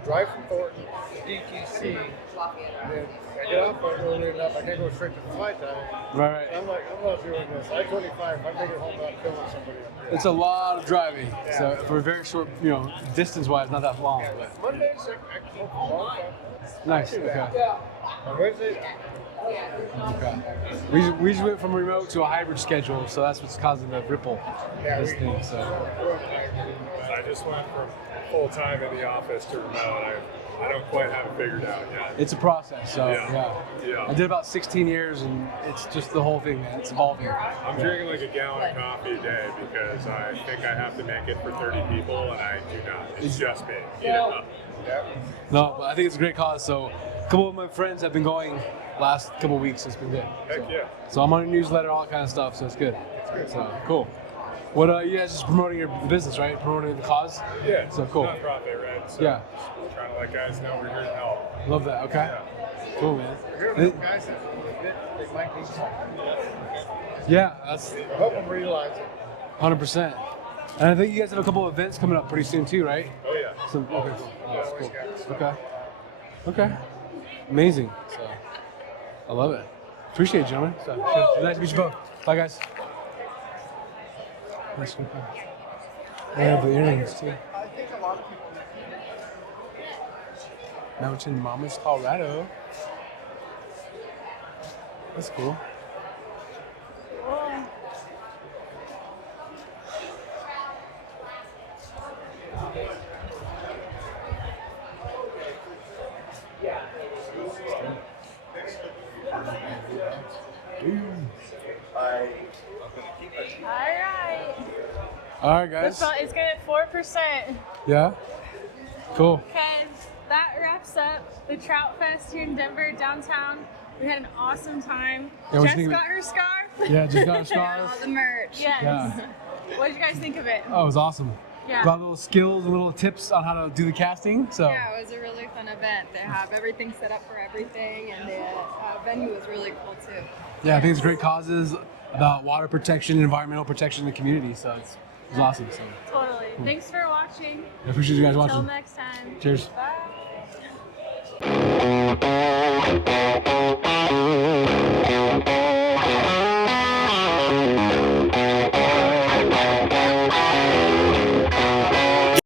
drive from Thornton to DTC, and I get off early enough, I can't go straight to the flight time. Right. I'm not doing this. I-25, I'm making it home without killing somebody. It's a lot of driving. Yeah. So for a very short, distance-wise, not that long. But. Mondays, I can go for a long time. Nice. Okay. On Wednesdays, Okay. We just went from remote to a hybrid schedule, so that's what's causing the ripple. This thing. So. I just went from full time in the office to remote. I don't quite have it figured out yet. It's a process. So Yeah. I did about 16 years, and it's just the whole thing, man. It's evolving. I'm drinking like a gallon of coffee a day because I think I have to make it for 30 people, and I do not. It's just me. No, but I think it's a great cause. So a couple of my friends have been going last couple of weeks. It's been good. Heck yeah. So I'm on your newsletter, all that kind of stuff. So it's good. So cool. What you guys just promoting your business, right? Promoting the cause. Yeah. So cool. Nonprofit, right? So Yeah. Trying to let guys know we're here to help. Love that. Okay. Cool, man. guys that they might need something. Yeah, that's. I hope them realize it. 100%. And I think you guys have a couple of events coming up pretty soon too, right? Oh yeah. Okay, cool. That's cool. Okay. Amazing. So, I love it. Appreciate it, gentlemen. So, nice to meet you both. Bye, guys. Nice to meet you. I have the earrings too. I think a lot of people. Mountain Mamas, Colorado. That's cool. All right, guys. It's good at 4%. Yeah? Cool. Okay, that wraps up the Trout Fest here in Denver, downtown. We had an awesome time. Yeah, what'd Jess you think of got her scarf. Yeah, just got a scarf. All the merch. Yes. Yeah. What did you guys think of it? Oh, it was awesome. Yeah. Got little skills and little tips on how to do the casting. So Yeah, it was a really fun event. They have everything set up for everything, and the venue was really cool too. yeah, I think it's great causes about water protection and environmental protection in the community. So it's awesome. So Totally. Thanks for watching. I appreciate you guys watching. Until next time. Cheers. Bye.